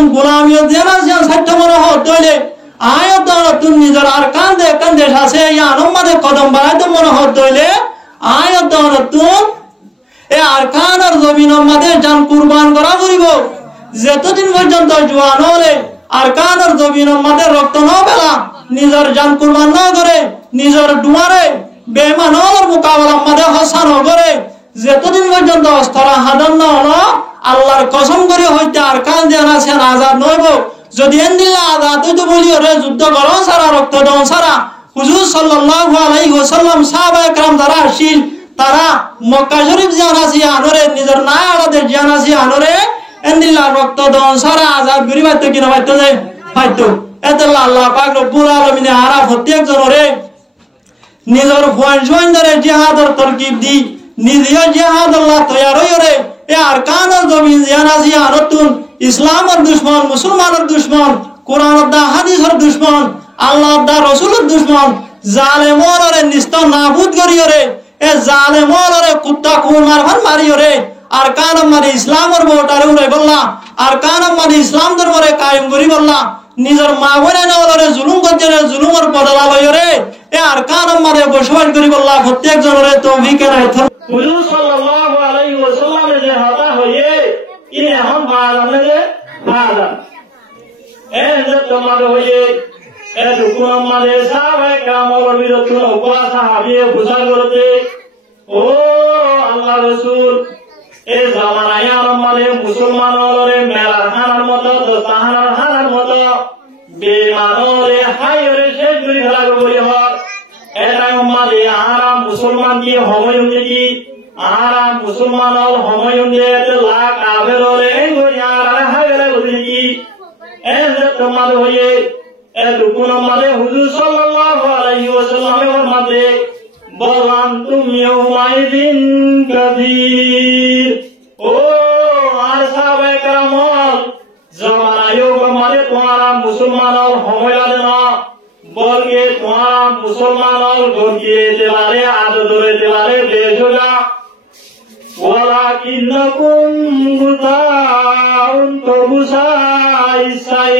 তুন গোলামিও দেনা জিয়ান সাইট্টা মনে হত দইলে আয় দাওয়াত তুন নিজের আর কান্দে আছে ইয়ানো মাঝে কদম বানাইতে মনে হত দইলে আয় দাওয়াত তুন এ আরকানের জমিনের মাঝে জান কুরবান করা করিব যতদিন পর্যন্ত জওয়ান হলে আরকানের জমিনের মাঝে রক্ত ন বেলা নিজের জান কুরবান না করে নিজের দুয়ারে বেঈমানের মোকাবেলা মাঝে হসান করে যতদিন পর্যন্ত অস্তরা হাদান না হলো আল্লাহর কসম করে হইতে আরকান দেন আছেন আজাদ নইব যদি এন্দিল্লা আজাদ হইতে বলি ওরে যুদ্ধ করো সারা রক্ত দাও সারা হুজুর সাল্লাল্লাহু আলাইহি ওয়াসাল্লাম সাহাবা একরাম যারা আসিল তারা মক্কা শরীফ জান আছে আনরে নিজের না আলাদা জান আছে আনরে এন্দিল্লা রক্ত দাও সারা আজাদ গরি বাইতে কিনা বাইতে যায় হয়তো এতলা আল্লাহ পাক রব্বুল আলামিনে আরা প্রত্যেক জনরে নিজের ফয়ন ধরে জিহাদের তরকিব দি নিজে জিহাদ আল্লাহ তৈয়ার হইরে এ আরকানের জমিন জান আছে আনতুন ইসলামের দুশমন মুসলমানের দুশমন কোরআনের দা হাদিসের দুশমন আল্লাহর দা রাসূলের দুশমন জালেমরে নিস্ত নাবুদ করিরে এ জালেমরে কুত্তা কুমার ভার মারিরে আর কানম মানে ইসলামের ভোটারে উড়াই বললা আর কানম মানে ইসলাম ধর্মরে কায়েম করি বললা নিজের মা বোনে নরে জুলুম করতে জুলুমের বদলা লইরে এ আর কানম মানে বসবাস করি বললা প্রত্যেক জনরে তৌফিক নাই হুজুর সাল্লাল্লাহু আলাইহি ওয়াসাল্লামের যে হাতা হইয়ে ইনি এখন বালাম যে বালাম এ যে তোমার হইয়ে এ দুকুন মানে সাহাবে কামর বিরত উপা সাহাবী বুঝার করতে ও আল্লাহ রাসূল এ জামানায় মানে মুসলমানরে মেলার হানার মতো দস্তাহানার হানার মতো বেঈমানরে হায়রে শেষ করে ফেলা বলি হর এটাই উম্মাদে আরা মুসলমান কি হময়ুন্দি কি আরা মুসলমান হল হময়ুন্দি লাখ আবেররে গরি আরা হায়রে বলি কি এ যে তোমার হইয়ে এ দুকুন মানে হুজুর সাল্লাল্লাহু আলাইহি ওয়াসাল্লামের মধ্যে বলান তুমি ইয়াউমাইদিন কাদির ও আর সাহাবে کرام জামানায়ো মানে তোমারা মুসলমান হল হময়লা না বলকে তোমারা মুসলমান হল গিয়ে দেলারে আদরে দেলারে বেজোলা ওয়ালাকিন্নাকুম গুতাউন তবুসাইসাই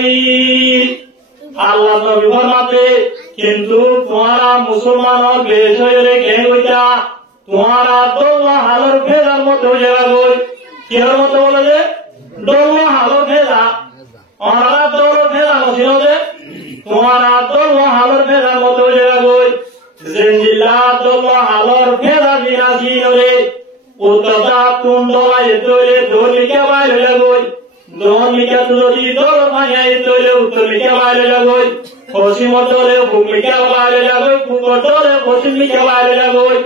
আল্লাহ নবী ফরমাতে কিন্তু তোমারা মুসলমান হল বেজোরে কেন হইতা তোমারা দোল্লা হালর ফেরার মতো জায়গা গই কির মতো বলে যে দোল্লা হালর ফেরা ওরা দোল্লা ফেরা ছিল যে তোমারা দোল্লা হালর ফেরার মতো জায়গা গই জিন্দিল্লা দোল্লা হালর ফেরা বিরাজি রে উত্তরা তুন্দলাই তৈলে দোলিকা বাইরে লাগই দোলিকা তুলি দোল মাইয়াই তৈলে উত্তরলিকা বাইরে লাগই পশ্চিমতলে ভূমিকা বাইরে লাগই পূর্বতলে পশ্চিমিকা বাইরে লাগই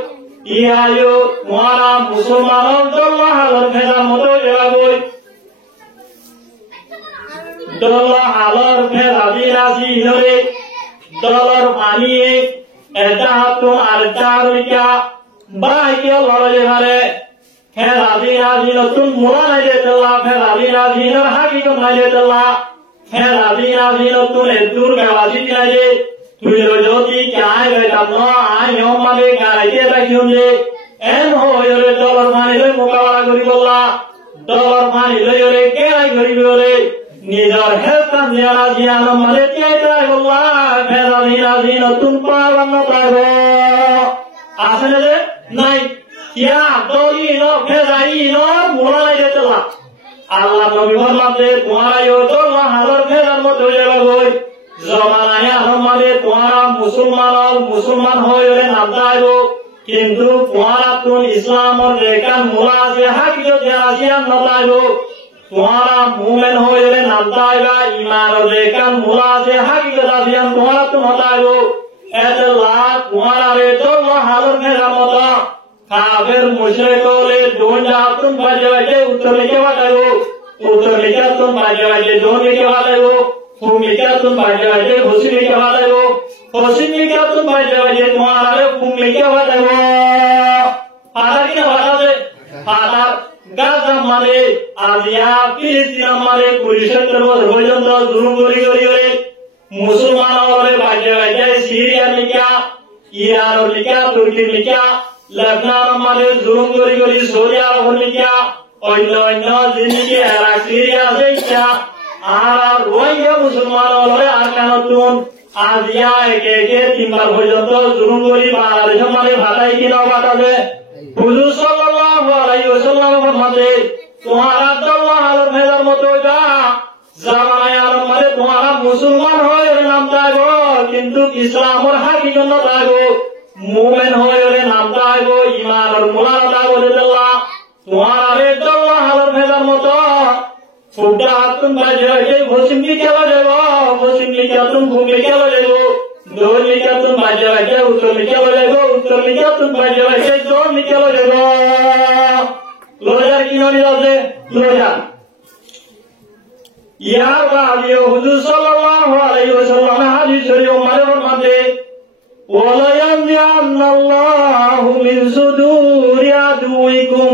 ইহায়ো তোমারা মুসলমান দোল্লা হালর ফেরার মতো জায়গা গই দোল্লা হালর ফেরা বিরাজি রে দলর পানিয়ে এটা হাতুন আর চারলিকা বাইকে লড়ে হারে ফেরা বিরাজি নতুন মুরা নাই দেতলা ফেরা বিরাজি নর হাকিকত নাই দেতলা ফেরা বিরাজি নতুন দুর্গা বাজি নাই দে তুই যদি কায় বেতাম ন আই আমাদের গাইতে রাখিও যে এন হইরে দলর পানি লই মোকাবেলা করি বললা দলর পানি লই রে কেলাই করিব রে নিজর হেলতান জানা জিয়ান মানে চাইতাই বললা ফেরা বিরাজি নতুন পাওয়ান পাইব আসলে যে নাই কিয়া দলি ন ফেরাই ন মোরা নাই দেতলা আল্লাহ নবী ফরমাতে তোমারাও দোল্লা হালর ফেরার মতো জায়গা গই জমানায় আমাদের তোমারা মুসলমান হয়ে নাম দাইব কিন্তু তোমারা তুন ইসলামর রেখান মোলা আছে হাকিকত আসিয়ান নদাইব তোমারা মুমিন হয়ে নাম দাইবা ইমানের রেখান মোলা আছে হাকিকত আসিয়ান তোমারা তুন নদাইব এতলা তোমারা রে দোল্লা হালর ফেরার মতো কাফের মুশরিক হলে দুনিয়া তুন বাজে উত্তর লিখে বাটাইব উত্তর লিখে তুন বাজে দোন লিখে বাটাইব ভূমিকা तुम बाजे बाजे होसिनी के वाले हो होसिनी का तुम बाजे बाजे तुम्हारे भूमिका वाले हो आधा की ना वाला से आधा गाज़ा मारे आजिया फिलिस्तीन मारे कुरिशन तरफ रोजंद्र जुलूम गोरी गोरी गोरी मुसलमान और बाजे बाजे सीरिया लिखा ईरान और लिखा तुर्की लिखा लेबनान मारे जुलूम गोरी गोरी सोरिया और लिखा और जिंदगी इराक सीरिया से क्या আর রোহিঙ্গা মুসলমান হলে আর কেন তুন আজ ইয়া একে একে 3 বার পর্যন্ত জুলুম করি বাংলাদেশের মানে ভাটাই কিনা বাটাবে হুজুর সাল্লাল্লাহু আলাইহি ওয়াসাল্লাম ফরমাতে তোমারা আল্লাহ আলার মেলার মতো যা জামানায় আর মানে তোমারা মুসলমান হয়ে নাম তাইবো কিন্তু ইসলামের হাকিকত না তাইবো মুমিন হয়ে নাম তাইবো ঈমানের মুলানা তাইবো আল্লাহ তোমারা রে আল্লাহ আলার মেলার মতো ফুটা হাতুন বাজে এই পশ্চিম দিকে যাব পশ্চিম দিকে তুমি ঘুরে গেলে যাব দক্ষিণ দিকে তুমি বাজে আছে উত্তর দিকে যাব উত্তর দিকে তুমি বাজে আছে দক্ষিণ দিকে যাব লোজার কি ননি আছে লোজা ইয়া বাদি হুজুর সাল্লাল্লাহু আলাইহি ওয়াসাল্লাম হাদিস শরীফ মারফত মধ্যে ওয়ালা ইয়ানজাল্লাহু মিন সুদুরি আদুইকুম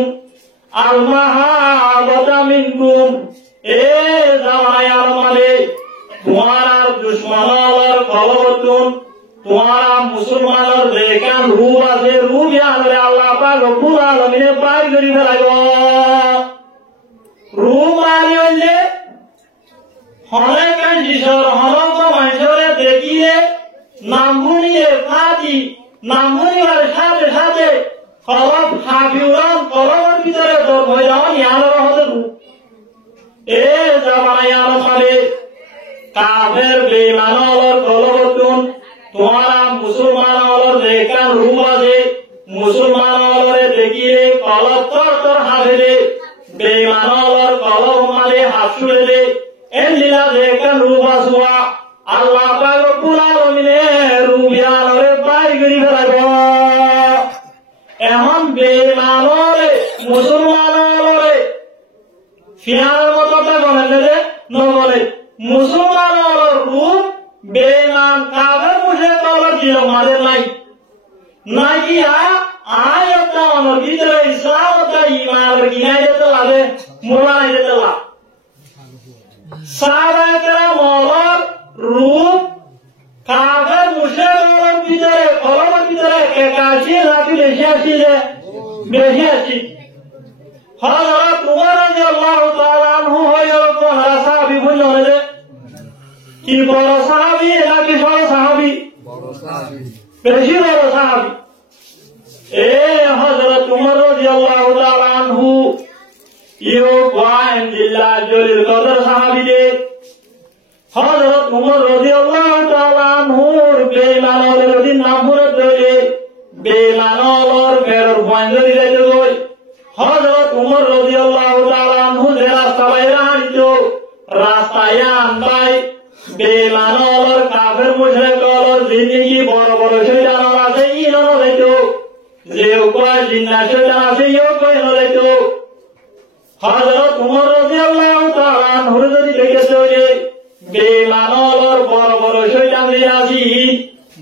আল মাহাবাতা মিনকুম এ জামানায় আর মানে তোমারা দুশ্মনের কলবতুন তোমারা মুসলমানের যেখান রূপ আছে রূপ আনলে আল্লাহ পাক রব্বুল আলামিনে পার করে ফেলাইব রূপ মানে হইলে হলেকান যিশোর হলক মানুষরে দেখিয়ে নাম শুনিয়ে ফাঁদি নাম শুনিবার সাথে সাথে কলব হাফিউরান কলবের ভিতরে তোর ভয় যাওয়া ইয়ানোর হতে রূপ এ জামানায় আর মানে কাফের বেঈমানর কলবতুন তোমারা মুসলমানর যেখান রূপ আছে মুসলমানরে দেখিয়ে কলব তোর হাফেলে বেঈমানর কলব মানে হাফুলে দে এন্দিলা যেখান রূপ আসুয়া আল্লাহ পাক রব্বুল আলামিনে রূপ ইয়ানরে পাই করি ফেলাইব এখন বেঈমানরে মুসলমানরে ফিয়ার মতো বলে নবলে মুসলমানের রূপ বেঈমান কাফের মুশরিকদের দিলে মারে নাই নাইয়া আয়াতটা আমার ভিতরে ইসলামটা ঈমানের গিনাই যেতে লাগে মোলাই যেতে লাগে সাহাবায়ে কেরামের রূপ কাফের মুশরিকদের ভিতরে কলমের ভিতরে একাশি রাখি বেশি আছে হযরত উমর রাদিয়াল্লাহু তাআলা আনহু হইল কোন সাহাবী বললে কি বড় সাহাবী নাকি ছোট সাহাবী বড় সাহাবী বেশি বড় সাহাবী এ হযরত উমর রাদিয়াল্লাহু তাআলা আনহু ইও ওয়াইন জিল্লা জলিল কদর সাহাবী দে হযরত উমর রাদিয়াল্লাহু তাআলা আনহুর বেঈমানের দিন নামুরত দইলে বেঈমানর বেরর বন্ধরি যাইতে গই হযরত উমর রাদিয়াল্লাহু তাআলা আনহু যে রাস্তা বাইরে হাঁটতো রাস্তায় আনবাই বেঈমানর কাফের মুশরিকর জিন্দেগি বড় বড় শয়তান আছে ইনো যাইতো যে উপায় জিন্না শয়তান আছে ইও কই যাইতো হযরত উমর রাদিয়াল্লাহু তাআলা আনহু যদি দেখেছে যে বেঈমানর বড় বড় শয়তান দিয়ে আসি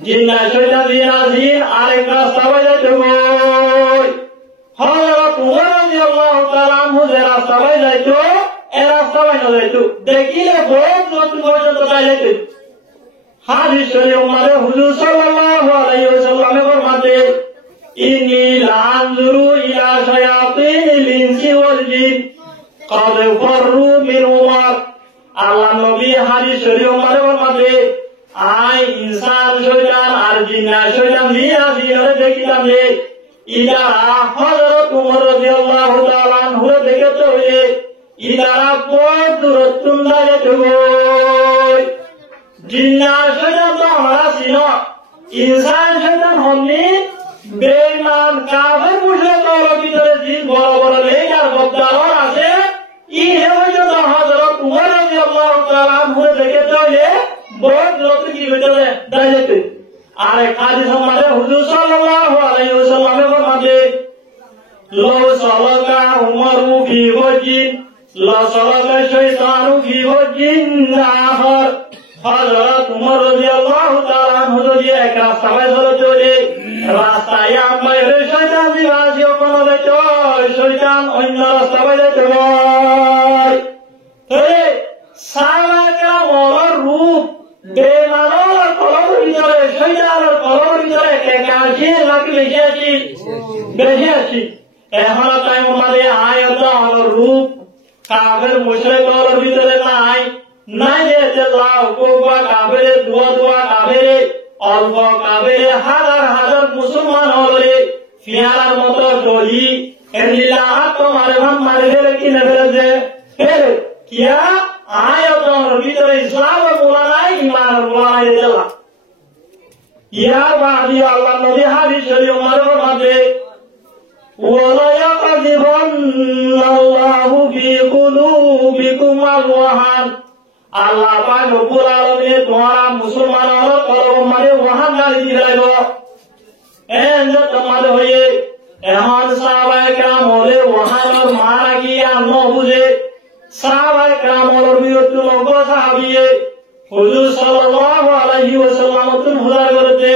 জিন্না শয়তান দিয়ে আসি আরেক রাস্তা বাইরে যাইতো হযরত উমর রাদিয়াল্লাহু তাআলা আনহু যে রাস্তা বাইরে যাইতো এ রাস্তা বাইরে যাইতো দেখিলে বহুত নতুন পর্যন্ত যাইতো হাদিস শরীফ মানে হুজুর সাল্লাল্লাহু আলাইহি ওয়াসাল্লামে ফরমাতে ইন্নী লানজুরু ইলা শায়াতিনিল ইনসি ওয়াল জিন قد فروا من عمر আল্লাহ নবী হাদিস শরীফ মানে ফরমাতে আই ইনসান শয়তান আর জিন্নাত শয়তান দিয়া দিরে দেখিলাম যে ইদারা হযরত উমর রাদিয়াল্লাহু তাআলা আনহু দেখতে হইলে ইদারা বহুত দূরত্বন যাইতে হই জিন্নাত শয়তান তো আমরা ছিল ইনসান শয়তান হমনি বেঈমান কাফের মুশরিকদের ভিতরে জিন বড় বড় লেগার গদ্দার আছে ই হইলো হযরত উমর রাদিয়াল্লাহু তাআলা আনহু দেখতে হইলে বহুত দূরত্ব কি হইতে যাইতে আর হাদিস আমারে হুজুর সাল্লাল্লাহু আলাইহি ওয়াসাল্লামে ফরমাতে লো সালাকা উমরু ফি ওয়াজিন লা সালাকা শাইতানু ফি ওয়াজিন আখর হযরত উমর রাদিয়াল্লাহু তাআলা আনহু যদি এক রাস্তা বাইরে চলে রাস্তায় আমায় শয়তান দিবাজিও কোন দেখো শয়তান অন্য রাস্তা বাইরে চলে হে সালাকা ওর রূপ বেঈমানর কলবের ভিতরে শয়তানের কলবের ভিতরে একাশি লাখি বেশি আছে এখন টাইম আমাদের আয়াত হলো রূপ কাফের মুশরিকদের ভিতরে নাই আল্লাহ কোবা কাফেরে দুয়া কাফেরে অল্প কাফেরে হাজার হাজার মুসলমান হলে ফিয়ালার মতো দলি এলিল্লাহ তোমার মারি ফেলে কিনে ফেলেছে কিয়া আয়াতের ভিতরে ইসলামের বলা নাই ইমানের বলা নাই দেলা ইয়ার বাদি আল্লাহ নবী হাদিস শরীফ মারফত আছে ওয়ালা ইয়াকযিবান্নাল্লাহু ফি কুলুবিকুম আল-ওয়াহান আল্লাহ পাক রব্বুল আলামিন তোমারা মুসলমানদের কলব মানে ওয়াহান গালি দিলাইব এন্ড তোমাদের হয়ে এমন সাহাবায়ে কেরাম হলে ওয়াহানের মারা গিয়া নবুজে সাহাবায়ে কেরাম হলো বিরুদ্ধে নব সাহাবিয়ে হুজুর সাল্লাল্লাহু আলাইহি ওয়াসাল্লাম তুন হুদার করতে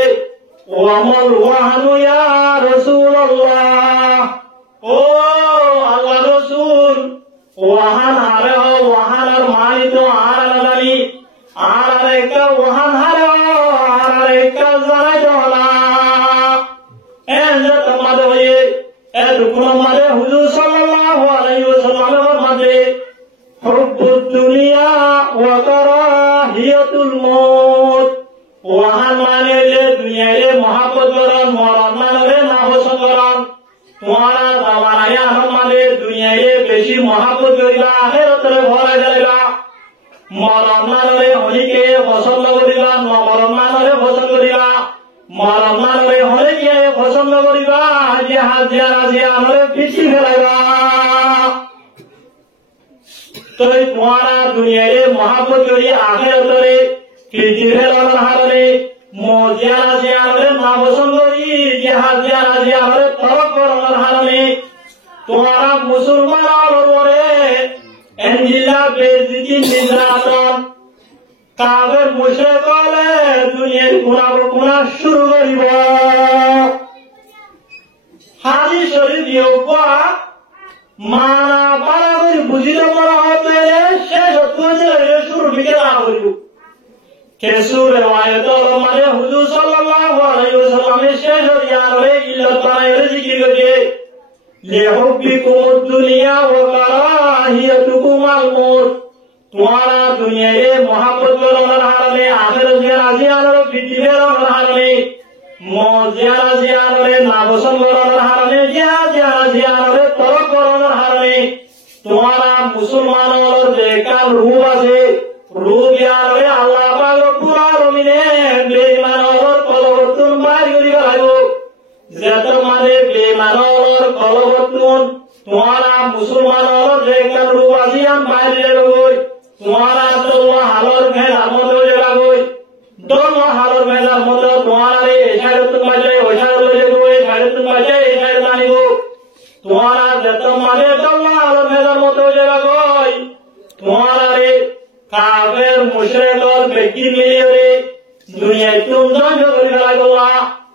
ওয়ামাল ওয়াহানু ইয়া রাসূলুল্লাহ ও আল্লাহ রাসূল ওয়াহান হারে হো ওয়াহানের মানি তো আর জানি আর একটা ওয়াহান হারে আর একটা জানা দোলা এন্ড তোমাদের হয়ে এরকম মানে হুজুর সাল্লাল্লাহু আলাইহি ওয়াসাল্লামের মাঝে হুব্বুদ দুনিয়া ওয়া কারাহিয়াতুল মউত ওয়াহান মানে দুনিয়ারে মহব্বত করন মরণ মানে নাপসন্দ করন তোমারা জামানায় আমাদের দুনিয়ায় বেশি মহব্বত করিবা আখিরাতে ভরা যাইবা মরণ মানে হলিকে পছন্দ করিবা মরণ মানে পছন্দ করিবা মরণ মানে হলিকে পছন্দ করিবা আজি হাজিয়া রাজিয়া আমরে পিছি ফেলাইবা তো তোমারা দুনিয়ায় মহব্বত করি আখিরাতে পিছি ফেলানোর হারণে মজিয়া রাজিয়া আমরে নাপসন্দ করি জিহাদ জিয়া রাজিয়া আমরে তরক করানোর হারণে তোমারা মুসলমানের উপরে এনজিলা বেজিতি নির্যাতন কাফের মুশরিক হলে দুনিয়ার গুনাহ শুরু করিব হাদিস শরীফ ইউবা মানা পারা করে বুঝিলে মরা হতে শেষ হতে শুরু থেকে না করিব কেসু রিওয়ায়াত মানে হুজুর সাল্লাল্লাহু আলাইহি ওয়াসাল্লামের শেষ ইয়ারে ইল্লাত বানায়ে জিকির করে লিহুব্বিকুমুদ দুনিয়া ওয়া কারাহিয়াতুকুম আল মউত তোমারা দুনিয়ায় মহব্বত করার হারণে আখিরাতে রাজিয়ানোর পৃথিবীর হারণে মজিয়ানোর নাপসন্দ করার হারণে জিহাদিয়ানোর তরক করার হারণে তোমারা মুসলমানের যে কাল রূপ আছে রূপ ইয়ারে আল্লাহ পাক রব্বুল আলামিন বেঈমানের কলবতুন বাইর করিবা লাগো যত মানে বেঈমানের কলবতুন তোমারা মুসলমানের যে কাল রূপ আছে আম বাইর লাগই তোমারা তো হালর ভেলার মতো লাগই দল হালর ভেলার মতো তোমারা এই সাইড তোমার যায় ওই সাইড লই যাবো এই সাইড তোমার যায় এই সাইড আনিব তোমারা যত মানে দল হালর ভেলার মতো লাগই তোমারা কাফের মুশরিকর ব্যক্তি মিলিয়ে দুনিয়ায় তুম ধ্বংস করে ফেলা গলা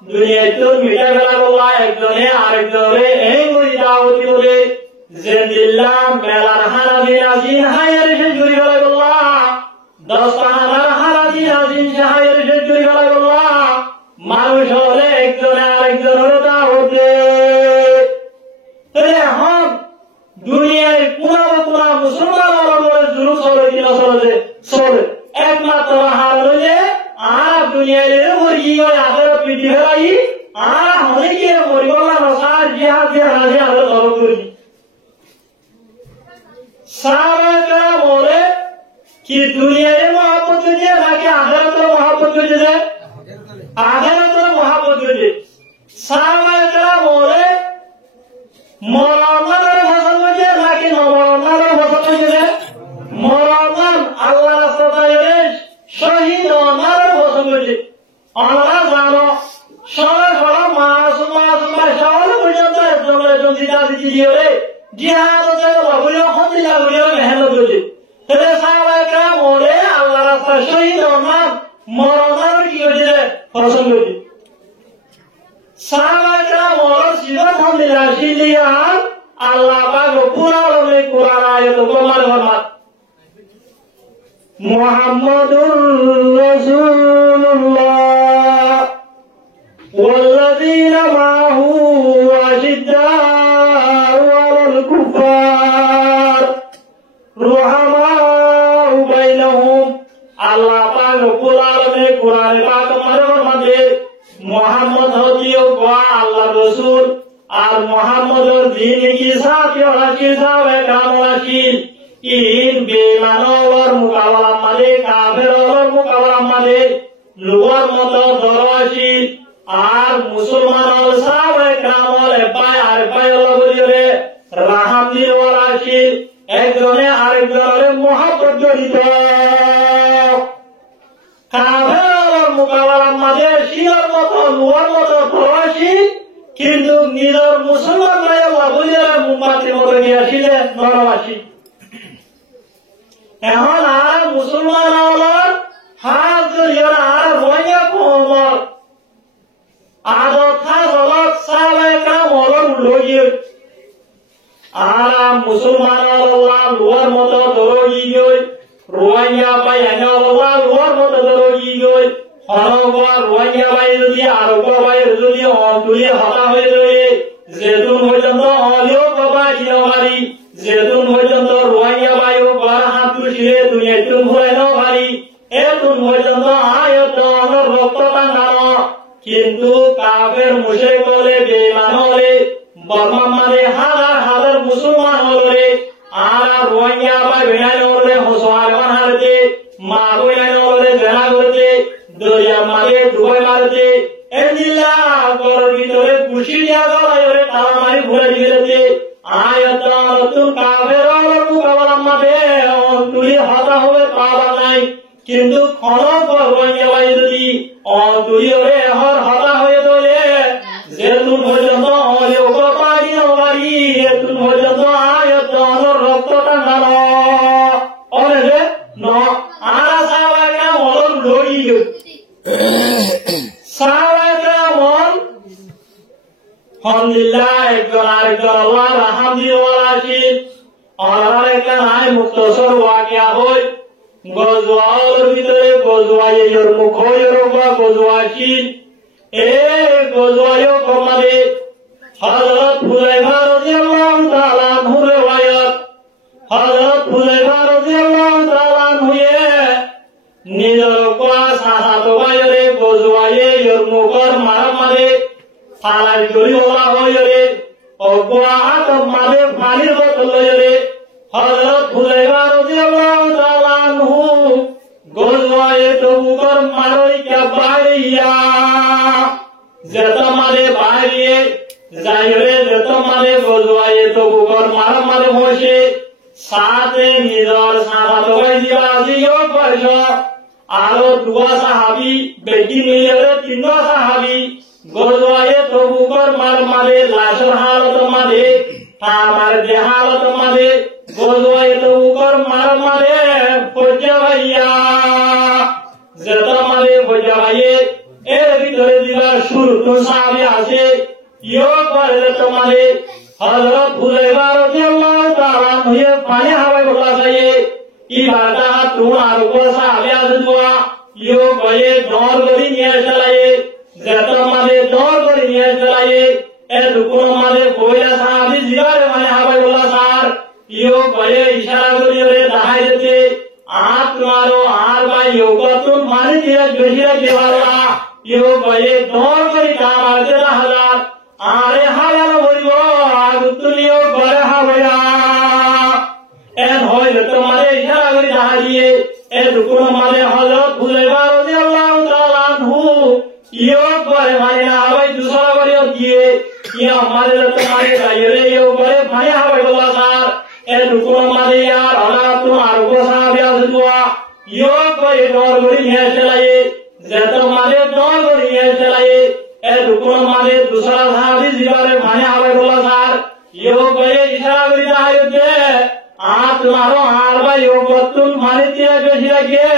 দুনিয়ায় তুম মিটা ফেলা গলা একজনে আরেকজনে এই করে দাওয়াতি বলে জিন্দিল্লাহ মেলার হারাদিন আজিন হায়ারে শেষ করে ফেলা গলা 10টা হারাদিন আজিন হায়ারে শেষ করে ফেলা গলা মানুষ হলে একজনে আরেকজনের দাওয়াতে হ্যাঁ দুনিয়ায় পুরা মুসলমানের জুলুম চলে কিনা চলে একমাত্র হার হইলে আর দুনিয়ার মুরগি আখের পিঠি ফেলাই আর হলে কি মরিবলা নসার জিহাদ জিহাদে আমরা তলব করি সাহাবারা বলে কি দুনিয়ার মহব্বত যে নাকি আখিরাতের মহব্বত যে আখিরাতের মহব্বত যে সাহাবারা বলে মরণের ফসল যে নাকি নমরণের ফসল যে মরণ আল্লাহ রাস্তায় শহীদ হওয়ার ফসল যে আমরা জানো সবাই সবাই মাসুম সবাই পর্যন্ত একজন জিতা দিচ্ছি দিয়ে জিহাদে বাবুরে হন্দিলা বলে মেহনত করছে তাহলে সাহাবায়ে মরে আল্লাহ রাস্তায় শহীদ হওয়ার মরণের কি হয়েছে ফসল হয়েছে সাহাবায়ে মরে জীবন হন্দিলা শিলিয়া আল্লাহ পাক রব্বুল আলামিন কোরআন আয়াত প্রমাণ ফরমান মুহাম্মাদুর রাসূলুল্লাহ ওয়াল্লাযীনা মাহু আশিদ্দাউ আলাল কুফার রুহামাউ বাইনহুম আল্লাহ পাক রব্বুল আলামিন কোরআনে পাক মধ্যে মুহাম্মদ হদিও গোয়া আল্লাহ রাসূল আর মুহাম্মদের দিন কি সাথে রাখি যাবে কামরাশিল ইন বেমানর মুকাবলা মালে কাফেরর মুকাবলা মালে লোয়ার মতো দরশিল আর মুসলমানর সাবে কামল পায় আর পায় বলিরে রাহাম দিওয়ালাশিল একজনে আরেকজনের মহব্বত জড়িত কাফেরর মুকাবলা মালে শিয়ার মতো লোয়ার মতো দরশিল কিন্তু নিজের মুসলমান ভাই আল্লাহ বলিরে মুম্বাতির মতো গিয়েছিলেন নরবাসী এখন আর মুসলমান হলার হাত ধরিয়ে আর রোহিঙ্গা কমর আদত খাস হলত সাহাবায়ে কেরাম হলর লইয়ে আর মুসলমান আল্লাহ লোয়ার মতো দরগি গই রোহিঙ্গা ভাই আল্লাহ লোয়ার মতো দরগি গই হরবার রোহিঙ্গা ভাই যদি আর ভাই যদি অন্তুলি হতা হয়ে রয়ে যেতুন পর্যন্ত হলেও বাবা জিরবারি যেতুন পর্যন্ত রোহিঙ্গা ভাই বার হাত তুলে দুনিয়া তুম হয়ে নাও ভারি এতুন পর্যন্ত আয়ত রক্ত টাঙ্গানো কিন্তু কাফের মুশরিক বলে বেঈমান হলে বর্মা মানে হাজার হাজার মুসলমান হলে আর রোহিঙ্গা ভাই বেনাই হলে হোসওয়াল হারতে মা বইনাই হলে জেনা করতে দরিয়া মারে ডুবাই মারতে এজিল্লা গরের ভিতরে খুশি দিয়া গলায় তারা মারি ভরে দিয়েছে আয়াত নতুন কাফেরর মুকাবলা মাঠে তুলি হতা হবে পাওয়া নাই কিন্তু খনক রোহিঙ্গা ভাই যদি তুলি হয়ে হতা হয়ে দলে যেতুন পর্যন্ত পারি নবারি এতুন পর্যন্ত আয়াত রক্ত টাঙ্গানো অনেকে ন আর সাহাবায়ে কেরাম লড়ি সাহাবায়ে কেরাম আলহামদুলিল্লাহ একজন আরেকজন আল্লাহ রাহাম দিওয়ালাশিল আর একটা নাই মুক্তসর ওয়াকিয়া হই গজওয়ার ভিতরে গজওয়াইয়ের মুখ হইর বা গজওয়াশিল এ গজওয়াইও কমালে হযরত হুযায়ফা রাদিয়াল্লাহু তাআলা আনহু riwayat হযরত হুযায়ফা রাদিয়াল্লাহু তাআলা আনহু নিজের কোয়া সাহাতো বাইরে গজওয়াইয়ের মুখর মারামারে ফালাই জড়ি ওলা হইরে অগোয়া হাত মাঝে পানির বোতল লইরে হযরত হুযায়ফা রাদিয়াল্লাহু তাআলা আনহু গজওয়ায়ে তবুকর মারইয়া বাইরিয়া যেত মারে বাইরে যাইরে যেত মারে গজওয়ায়ে তবুকর মারে হইছে সাথে নিজর সাহাতো ভাই জিয়া জিও পয়স আরো দুয়া সাহাবী বেটি মিলে তিন সাহাবী গজওয়ায়ে তবুকর মারে লাশর হালত মারে আমার দেহালত মারে গজওয়ায়ে তবুকর মারে পজা ভাইয়া যেত মারে পজা ভাইয়ে এর ভিতরে দিবার শুরু তো সাহাবী আছে ইয়ো করে তোমারে হযরত হুযায়ফা রাদিয়াল্লাহু তাআলা হয়ে পানি হাওয়ায় বলা যায় ইবাদা তোমার উপর সাহাবী আছে দোয়া ইয়ো গয়ে দর গরি নিয়ে চলায়ে যেত মারে দর গরি নিয়ে চলায়ে এ রুকুন মারে কইলা সাহাবী জিগারে মানে হাওয়ায় বলা স্যার ইয়ো গয়ে ইশারা করিয়ে দেখাই দিতে আত মারো আর ভাই ইয়ো কতুন মানে দিয়া গহিরা দেওয়ালা ইয়ো গয়ে দর গরি কাম আছে হাজার আরে হাজার বলিব আগুতুলিও গরে হাওয়া এন হইলে তোমারে ইশারা করে দাঁড়িয়ে এ রুকুন মারে হযরত হুযায়ফা রাদিয়াল্লাহু তাআলা আনহু ইয়ো করে মানে হাওয়ায় দুসরা করে দিয়ে ইয়া মারে তোমারে গায়রে ইয়ো করে ভাই হাওয়ায় বলা স্যার এ রুকুন মারে আর আলা তোমার গোসাবি আছে দোয়া ইয়ো করে দর করে নিয়ে চলায়ে যেত মারে দর করে নিয়ে চলায়ে এ রুকুন মারে দুসরা সাহাবী জিবারে ভাই হাওয়ায় বলা স্যার ইয়ো করে ইশারা করে দাঁড়িয়ে আত মারো আর ভাই ও কতুন মানে দিয়া বেশি লাগে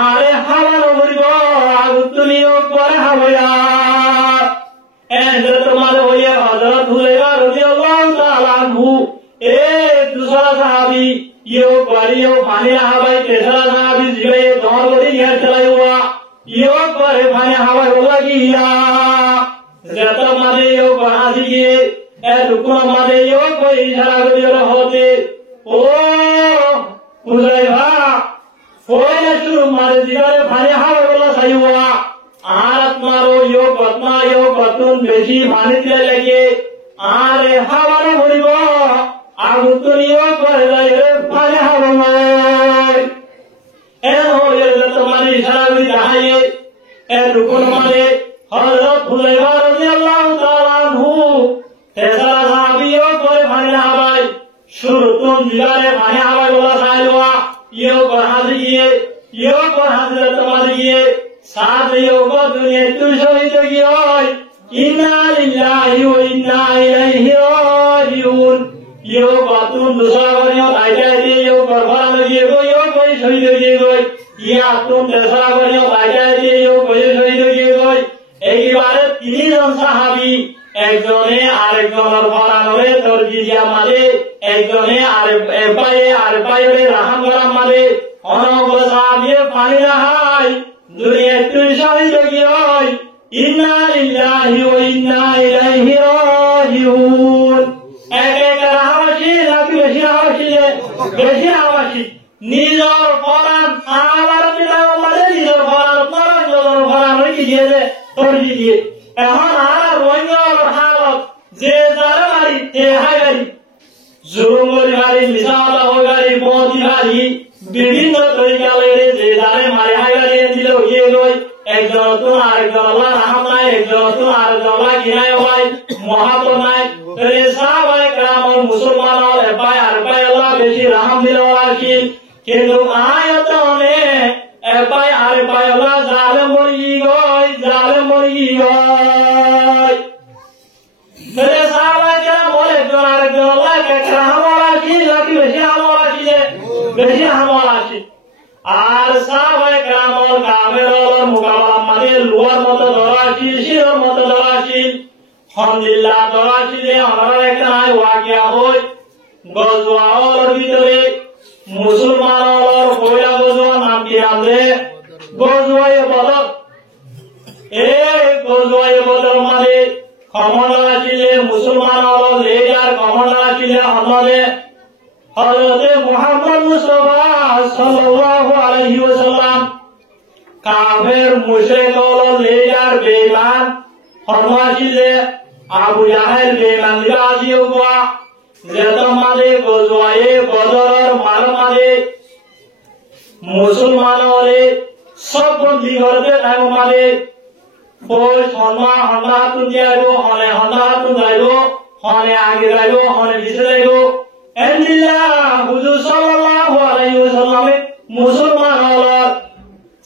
আরে হাওয়ার বলিব আগুতুলিও করে হাওয়া এন্ড তোমার হইয়া হযরত হুযায়ফা রাদিয়াল্লাহু তাআলা আনহু এ দুসরা সাহাবী ইয়ো বাড়িও পানি হাওয়ায় তেসরা সাহাবী জিবে দর করে নিয়ে চলাইওয়া ইয়ো করে পানি হাওয়ায় লাগিয়া যেত মানে ইয়ো বাহাজি গিয়ে এ রুকুন মানে ইয়ো কই ইশারা করিয়া হতে ও Huzaifa Hoya shuru mare digare bhani hawa bola sayuwa. Arat maro yo batma yo batun beshi bhani dile lage. Are hawa na bhoribo. Agutun yo kohela yo bhani hawa mai. En hoya jato mani ishara bhi jahaye. En rukun mane Hazrat Hudayfa radhiyallahu ta'ala anhu. Tesara sahabi yo kore bhani hawa. Shurutun digare bhani hawa bola sayuwa. यो बहादुरिये यो बहादुर तुम्हारिये साथ यो बदुनिया तू शहीद गियोय इन्ना लिल्लाहि व इन्ना इलैहि राजिऊन यो बातुन दूसरा बनियो आइजा दे यो बरफरा लगिए गो यो कोई शहीद गिए गो या तुम दूसरा बनियो आइजा दे यो कोई शहीद गिए गो एक बार तीन जन साहाबी একজনে আরেকজনের ফরানরে তরজি দিয়া মারে একজনে আরেকজনে রাহাম গরাম মারে অনবসা দিয়ে পানি রাহাই দুনিয়া তুই শহীদ গিয়ে ইন্না লিল্লাহি ওয়া ইন্না ইলাইহি রাজিউন এক এক রাহামশি নাকি বেশি রাহামশি নিজর ফরান আমার পিতা মারে নিজর ফরান ফরান কি দিয়ে তরজি দিয়ে এখন আর রোহিঙ্গার হালত যে যার বাড়ি তে হাইগারি জুরুঙ্গরি বাড়ি মিসাওয়ালা হইগারি বদি বাড়ি বিভিন্ন তরিকালের যে যারে মারি হাইগারি দিল গিয়ে গই একজন তো আরেকজন আল্লাহ রাহম নাই একজন তো আরেকজন আল্লাহ কিনায় হয় মহাপর নাই রে সাহাবায়ে কেরাম মুসলমান আর পায় আল্লাহ বেশি রাহম দিল রাখিল কিন্তু আয়াতনে এপাই আর পাই আল্লাহ জালেম মরি গই মেরে সাহাবায়ে কেরাম বলে জোনার আল্লাহ কে রাহমালা কি লাগি বেশি হামলা কি আর সাহাবায়ে কেরাম কামের মুকাবালা মানে লোয়ার মতো ধরাছি শিরর মতো ধরাছি আলহামদুলিল্লাহ ধরাছি আমার একটা নাই ওয়াকিয়া হই গজওয়ার ভিতরে মুসলমানর পয়লা গজওয়া নাম কি আমলে গজওয়ায়ে বদর এই গজওয়ায়ে বদর মানে কমান্ডার ছিলেন মুসলমান লেজার কমান্ডার ছিলেন হযরত মুহাম্মদ মুস্তাফা সাল্লাল্লাহু আলাইহি ওয়াসাল্লাম কাফের মুশরিক লেজার বেঈমান ফরমান ছিলেন আবু জাহেল বেঈমান রাজি হওয়া যেত মাঝে গজওয়ায়ে বদরের মাল মাঝে মুসলমানরে সব বন্দী করতে টাইম মাঝে ওই হন্না হন্না তুন যাইবো হন্না তুন যাইবো হনে আগে যাইবো হনে পিছে যাইবো আল্লাহ হুজুর সাল্লাল্লাহু আলাইহি ওয়াসাল্লাম মুসলমান হলো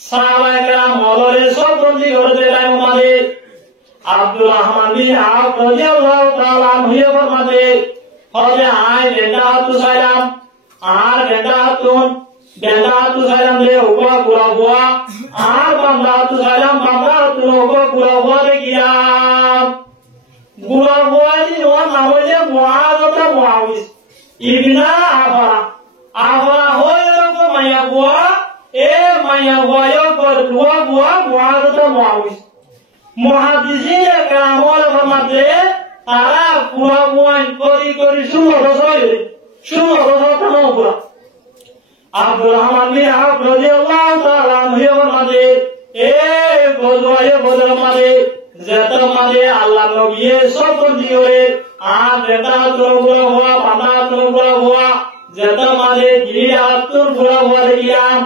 সাহাবায়ে কেরাম হলরে সব বন্দী করতে টাইম মাঝে আব্দুর রহমান বিন আওফ রাদিয়াল্লাহু তাআলা আনহু ফরমাতে হলে আয় বেটা তু সালাম আর বেটা তু সালাম লে হুয়া পুরা হুয়া আর বান্দা তু সালাম বান্দা তু হুয়া পুরা হুয়া দেখিয়াম পুরা হুয়া দি ওর নাম হইলে মুআযতা মুআউইস ইবনা আফরা হইলো কো মায়া হুয়া এ মায়া হুয়া yo por হুয়া হুয়া মুআযতা মুআউইস মুহাদ্দিসিন কেরামল ফরমাতে তারা পুরা মুআইন করি সুমর পুরা আব্দুর রহমান বিন আওফ রাদিয়াল্লাহু তাআলা আনহু মাঝে এই গজওয়ায়ে বদর মাঝে যেত মাঝে আল্লাহ নবী সব দিওরে আর যেটা তোর পুরা হওয়া বান্দা তোর পুরা হওয়া যেত মাঝে গিয়া তোর পুরা হওয়া দেখিয়াম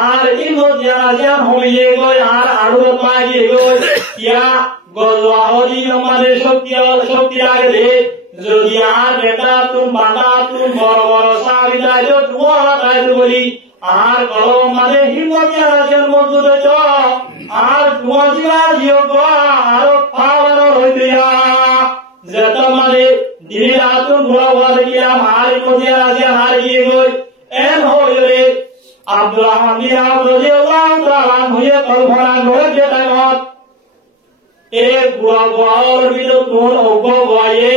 আর ইমো জান হইয়ে গয় আর আড়ুর মাগিয়ে গয় ইয়া গজওয়াহরি মাঝে শক্তি লাগে দে যদি আর বেটা তুমি বান্দা তুমি বড় বড় সাহাবী দাইলো তোমার দাইলো বলি আর গরম মাঝে হিম্মত আছেন মজুদ চ আর তোমাজিবা জিও আর পাওয়ার হইয়া যেত মাঝে দিন রাত বড় বড় গিয়া আর মধ্যে আছে আর গিয়ে গই এন হইলে আব্দুর রহমান বিন আওফ রাদিয়াল্লাহু তাআলা হইয়া কল্পনা করে যে টাইমত এক গুয়ার ভিতর তোর অগবায়ে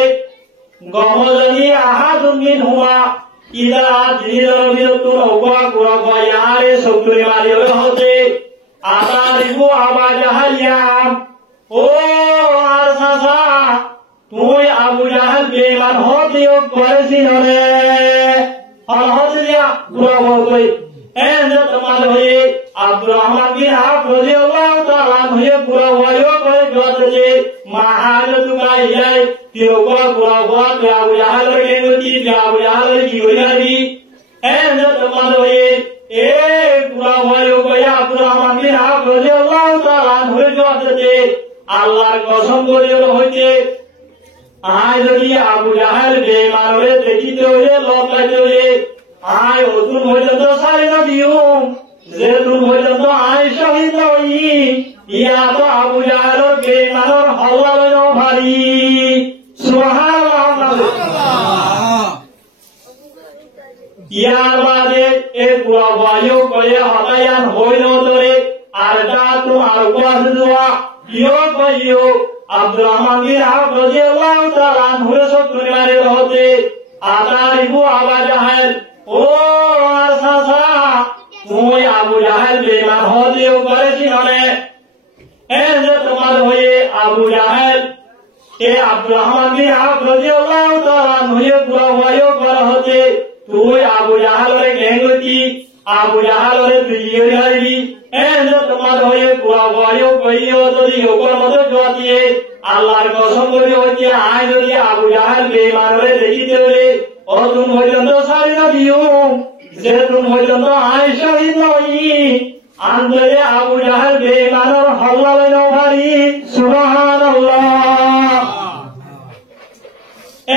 গমজনি আহাদুন মিনহুমা ইদা জিনির ভিতর তোর অগবায়ে আরে সত্তরি মারি হতে আতারিবু আবা জাহালিয়াম ও আর সাসা তুই আবু জাহাল বেঈমান হতে করেছিস রে আর হতে দিয়া গুয়া কই এনে তোমার হয়ে আব্দুর রহমান বিন আওফ রাদিয়াল্লাহু তাআলা হয়ে পুরা ওয়াইও করে জোয়াতে মাহাজতু গাইলাই কেউ পুরা ওয়া আবু জাহালের কেনতি আবু জাহালের কি হইয়ারি এনে তোমার হয়ে এ পুরা ওয়াইও করে আব্দুর রহমান বিন আওফ রাদিয়াল্লাহু তাআলা হয়ে জোয়াতে আল্লাহর কসম করে হইতে আয় যদি আবু জাহাল বেঈমান হয়ে দেখিতে হইলে লজ্জাইতে হইলে আয় অতুন পর্যন্ত সারি না দিও যে তুমি পর্যন্ত আয় শহীদ হই ইয়া তো আবু জাহালের বেঈমানের হল্লা লইনো ভারী সুবহানাল্লাহ। ইয়ার বাদে এ পুরা বায়ু করে হতায়ান হইল ধরে আর যা তো আর উপাস দোয়া ইয়ো বায়ু আব্দুর রহমান বিন আওফ রাদিয়াল্লাহু তাআলা আনহুর সত্তরিবারে হতে আতারিবু আবু জাহাল ও আর সাসা তুই আবু জাহাল বেঈমান হতেও করেছি মানে এনে তোমার হয়ে আবু জাহাল এ আব্দুর রহমান বিন আওফ রাদিয়াল্লাহু তাআলা আনহুর পুরা ওয়াইও করা হতে তুই আবু জাহালের গেঙ্গতি আবু জাহালের তুই হারিবি এনে তোমার হয়ে পুরা ওয়াইও কইও যদি ওপর মতো জোয়াতিয়ে আল্লাহর কসম করে হইতে আয় যদি আবু জাহাল বেঈমান হয়ে দেখিতে হলে ও তুমি পর্যন্ত সারি না দিও যে তুমি পর্যন্ত আয় শহীদ নই আন্তরে আবু জাহাল বেঈমানের হল্লা লইনো ভারী সুবহানাল্লাহ।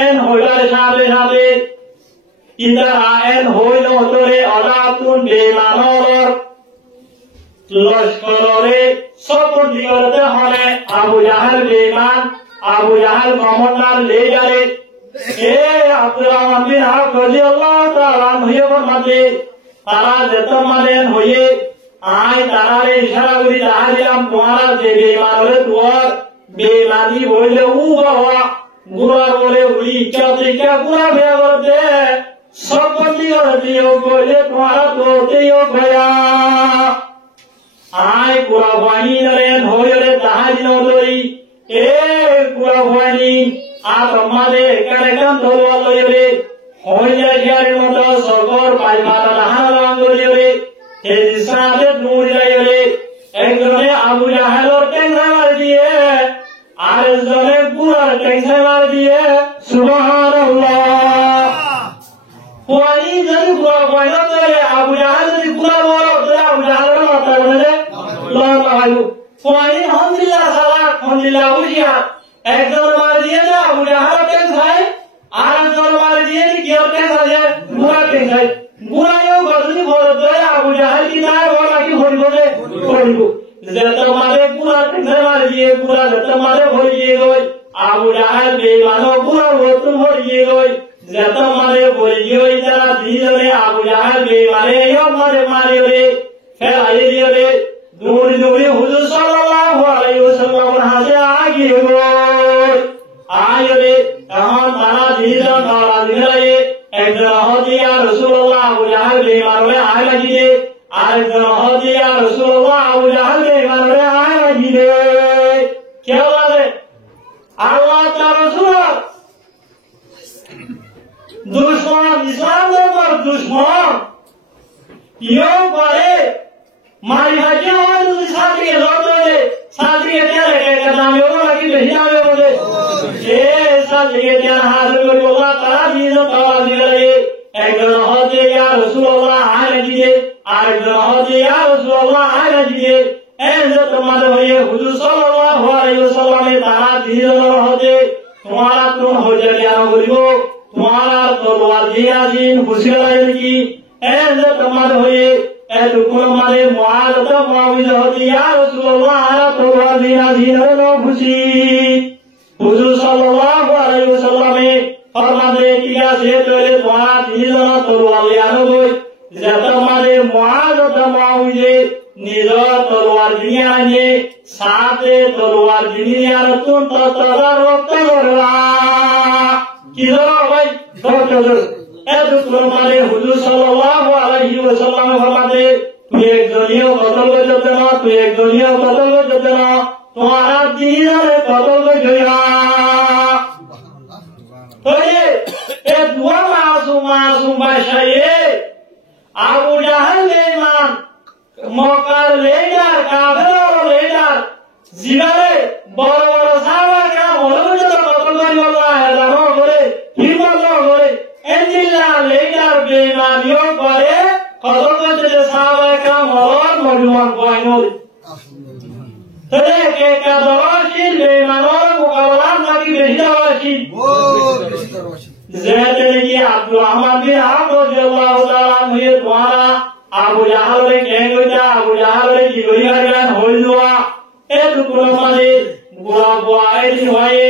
এন হইলার সাথে সাথে ইতারা এন হইল তোরে অদাতুন বেঈমানের লস্করে সপর দিগতে হলে আবু জাহাল বেঈমান আবু জাহাল কমান্ডার লে যারে এ আব্দুর রহমান বিন আওফ রাদিয়াল্লাহু তাআলা হইয়ে ফরমাতে তারা যেত মানেন হইয়ে আয় তারারে ইশারা করি তাহা দিলাম তোমারা যে বেঈমান হলে তোর বেঈমানি বললে উ বাবা গুরার বলে উড়ি ইচ্ছা পুরা ভেয়া করতে সপর দিগতে বলে তোমারা তোতেও ভয়া আয় পুরা বাহিনী রেন হইলে তাহা দিন ধরি এ পুরা বাহিনী আর তোমাদের এখানে কাম ধরবা লইলে হইলে শিয়ারের মতো সকর পাইমাতা তাহা লাঙ্গলিলে এই সাথে দূর যাইলে একজনে আবু জাহালের টেংরা মার দিয়ে আর একজনে পুরার টেংরা মার দিয়ে সুবহানাল্লাহ। ওই যদি পুরা পয়লা ধরে আবু জাহাল যদি পুরা বড় ধরে আবু জাহালের মাথা বলে লাগাইব ওই আলহামদুলিল্লাহ সালাত আলহামদুলিল্লাহ উজিয়া একজন মার দিয়ে যা আবু জাহাল টেংরা আর একজন মার দিয়ে কি আর টেংরা যায় পুরা টেংরা পুরায়ও গজনি বড় ধরে আবু জাহাল কি না বড় কি হইব যে হইব যেত মারে পুরা টেংরা মার দিয়ে পুরা যেত মারে হইয়ে গই আবু জাহাল বেঈমান পুরা ওতুন হইয়ে গই যেত মারে হইয়ে গই তারা দিজনে আবু জাহাল বেঈমানে ইও মারে রে ফেরাই দিয়ে রে দৌড়ি দৌড়ি হুজুর সাল্লাল্লাহু আলাইহি ওয়াসাল্লামের হাতে আগিয়ে গই আয় রে এখন তারা দিজন তারা দিলায়ে একজন হদি ইয়া রাসূলুল্লাহ আবু জাহাল বেঈমান হলে আয় লাগিয়ে আরেকজন হদি ইয়া রাসূলুল্লাহ আবু জাহাল বেঈমান হলে আয় লাগিয়ে কে বলে আল্লাহ তাআলা রাসূল দুশমন ইসলামের দুশমন ইও করে মারি হাজি হয় যদি সাথী লড়ে সাথী এটারে কে দামে ওরা কি বেহিয়াবে বলে এ সাথী এর হাজির করে আল্লাহ তাআলা দিন তাআলা দিলে একজন হদি ইয়া রাসূলুল্লাহ আয় দিয়ে আরেকজন হদি ইয়া রাসূলুল্লাহ আয় দিয়ে এজত তোমাদের হয়ে হুজুর সাল্লাল্লাহু আলাইহি ওয়াসাল্লামে তারা দিনের হদে তোমারা তো হজে জ্ঞান করিব তোমারা তলোয়ার দিয়া দিন হুশিয়ার কি এজত তোমাদের হয়ে এত কোন মানে মুআদ মুআবিদ হদি ইয়া রাসূলুল্লাহ তলোয়ার দিয়া দিনের খুশি হুজুর সাল্লাল্লাহু আলাইহি ওয়াসাল্লামে ফরমাতে ঠিক আছে তোরে তোমারা দিনের তলোয়ার দিয়া নবই যেত মানে মুআদ মুআবিদ নিজর তলোয়ার দিয়ে আনে সাথে তলোয়ার দিয়ে আর তুন ততরা রক্ত করলা কি ধরো ভাই ধরো এত মানে হুজুর সাল্লাল্লাহু আলাইহি ওয়াসাল্লাম ফরমাতে তুই একজনীয় কতল করতে না তুই একজনীয় কতল করতে না তোমারা দিনারে কতল করতে না ওরে এ দুয়া মাসুম বাশায়ে আবু জাহাল মক্কার লিডার কাফের লিডার জিবারে বড় বড় সাহাবাকে মনোনীত কত করি আল্লাহ জানো করে হিম্মত করে এন্দিলা লিডার বেমানিও করে কত কত যে সাহাবাকে মরণ মজুমান কয়নল তবে কে কাদরাশি বেমানর মুকাবলা নাকি বেশি দাওয়াশি যেতে কি আব্দুল রহমান বিন আওফ রাদিয়াল্লাহু তাআলা আনহু দ্বারা আবু জাহলে কে কইতা আবু জাহলে কি করি গান হই যাওয়া এটুকুর মানে বুড়া বুয়াই দিন হয়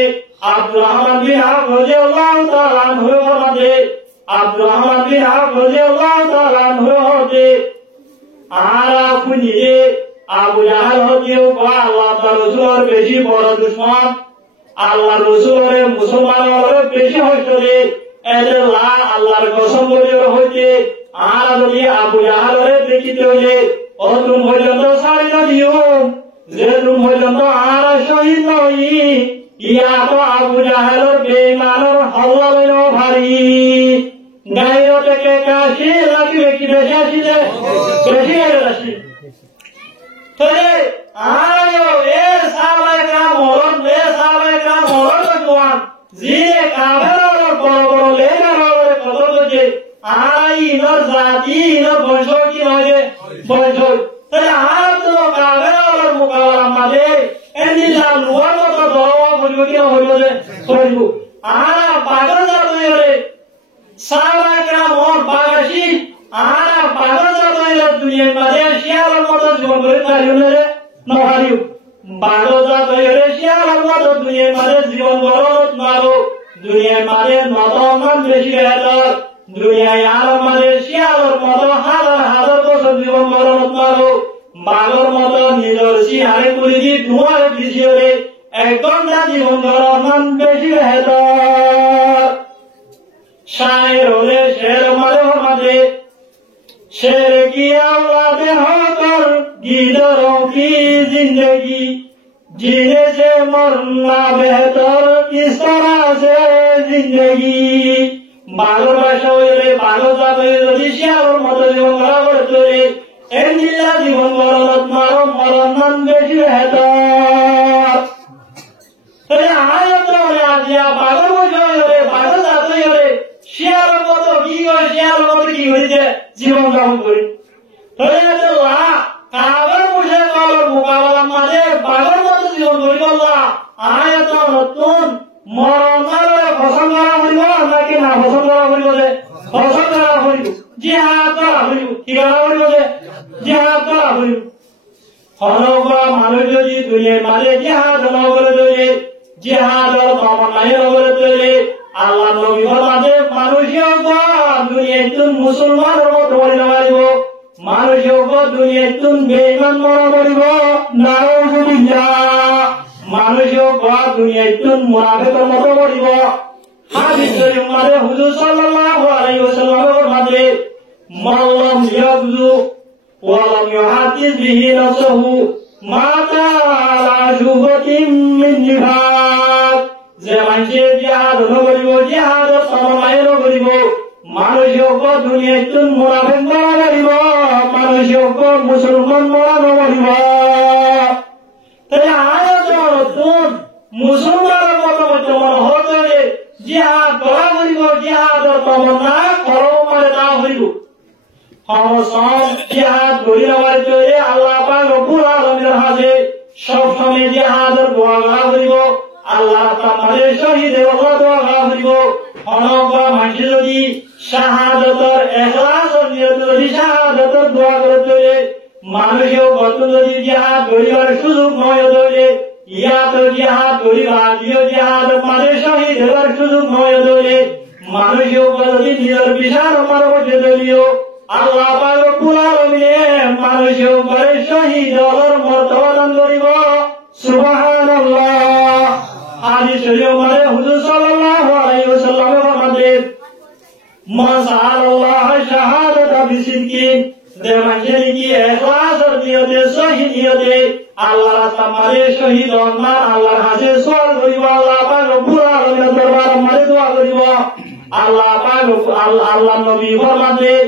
আব্দুল রহমান বিন আওফ রাদিয়াল্লাহু তাআলা আনহু ফরমাতে আব্দুল রহমান বিন আওফ রাদিয়াল্লাহু তাআলা আনহু হতে আরা কুনিয়ে আবু জাহল হতেও আল্লাহ তাআলা রাসূলের বেশি বড় দুশমন আল্লাহ রাসূলের মুসলমানের বেশি হইতরে এলা আল্লাহর কসম করে হইতে আর যদি আবু জাহলের দেখিতে হইলে অতুম পর্যন্ত সারি না দিও যে তুম পর্যন্ত আর শহীদ নই ইয়া তো আবু জাহলের বেঈমানের হাল্লা লইল ভারী গায়র থেকে কাশি লাগিবে কি বেশি আসিলে বেশি আসি তবে আয়ো এ সাহাবায়ে মরণ এ সাহাবায়ে মরণ জওয়ান জিরে কাফের বড় বড় লেডারের কত যে আই নর জাতি নর বংশ কি নয় বংশ তবে আর তো কাফের মুকাবলা মাঝে এন্দিলা লোয়ার মতো ধরো বলব কি হইব যে হইব আর পাগল যাবে সাহাবায়ে মর বাগাসি আর পাগল যাবে দুনিয়ার মাঝে শিয়ালের মতো জীবন করে তারিও রে নহারিও পাগল যাবে শিয়ালের মতো দুনিয়ার মাঝে জীবন গরত মারো দুনিয়ার মাঝে নতমান বেশি হেদার দুনিয়ায় আর মাঝে শিয়ালের মতো হাজার হাজার বছর জীবন গরত মারো বাগর মতো নিজের সিহারে করে দিয়ে ধোঁয়ার দিশিওরে এক ঘন্টা জীবন গরত বেশি হেদার শায়ের হলে শের মাঝে शेर की औलाद होकर गीदरों की जिंदगी जीने से मरना बेहतर इस तरह से जिंदगी बालो बाशोरे बालो जाबे दिशियार मत जीवन बराबर तोरे एंडिला जीवन बराबर मारो मरनन बेशी बेहतर तोरे आयो तो राजिया बालो बाशोरे बालो जाबे শিয়ার মতো কি হয় শিয়ার মতো কি হয়েছে জীবন যাপন করি তবে কাবার মুশরিকদের মোকাবেলা মানে বাগের মতো জীবন করি আল্লাহ আয়াত নতুন মরণের ফসল করা হইব নাকি না ফসল করা হইব যে ফসল করা হইব জিহাদ করা হইব কি করা হইব যে জিহাদ করা হইব হনবা মানুষ যদি দুনিয়ার মাঝে জিহাদ না করে দেয় জিহাদর তমন্নায় করে দেয় আল্লাহ নবী ফরমাতে মানুষও দুনিয়ায় মুসলমানের মতো মরে না মারিব মানুষও দুনিয়ায় বেঈমান মরা মরিব নাউযুবিল্লাহ মানুষও দুনিয়ায় মুনাফিকের মতো মরিব হাদিস শরীফ মানে হুজুর সাল্লাল্লাহু আলাইহি ওয়াসাল্লাম ফরমাতে মাল্লাম ইয়াবযু ওয়া লাম ইউহাদিস বিহি নাফসুহু মাতা আলা শুবতিন মিন নিফাক যে মানুষের জিহাদ করিব জিহাদ সমমায়ের করিব মানুষক দুনিয়ায় মুনাফিক মরা মরিব মানুষক মুসলমান মরা মরিব তাই আয়াত নতুন মুসলমানের মতো মনে হতে জিহাদ করা করিব জিহাদ তমন্না করো মানে তা হইব সমসম জিহাদ করি আমার তৈরি আল্লাহ পাক রব্বুল আলামিনের হাতে সব সময় জিহাদের দোয়া করিব আল্লাহ তাআলা শহীদ হওয়ার দোয়া করিব অনবা মানুষ যদি শাহাদাতের ইখলাস নিয়ত যদি শাহাদাতের দোয়া করতে মানুষও কত যদি জিহাদ করিবার সুযোগ নয় দলে ইয়া তো জিহাদ করিবা দিও জিহাদ মানে শহীদ হওয়ার সুযোগ নয় দলে মানুষও যদি নিজের বিশাল মানবতে দলিও আল্লাহ পাক রব্বুল আলামিন মানুষও করে শহীদ হওয়ার মর্তবা দান করিব সুবহানাল্লাহ হাদিস শরীফ মানে হুজুর সাল্লাল্লাহু আলাইহি ওয়াসাল্লাম ফরমাতেন মান সাআলাল্লাহ শাহাদাতা বিসিদকিন যে মানুষের কি ইখলাসের নিয়তে সহি নিয়তে আল্লাহর রাস্তায় শহীদ হন না আল্লাহর হাতে সওয়াল করিব আল্লাহ পাক রব্বুল আলামিনের দরবারে মানে দোয়া করিব আল্লাহ পাক আল্লাহ নবী ফরমাতেন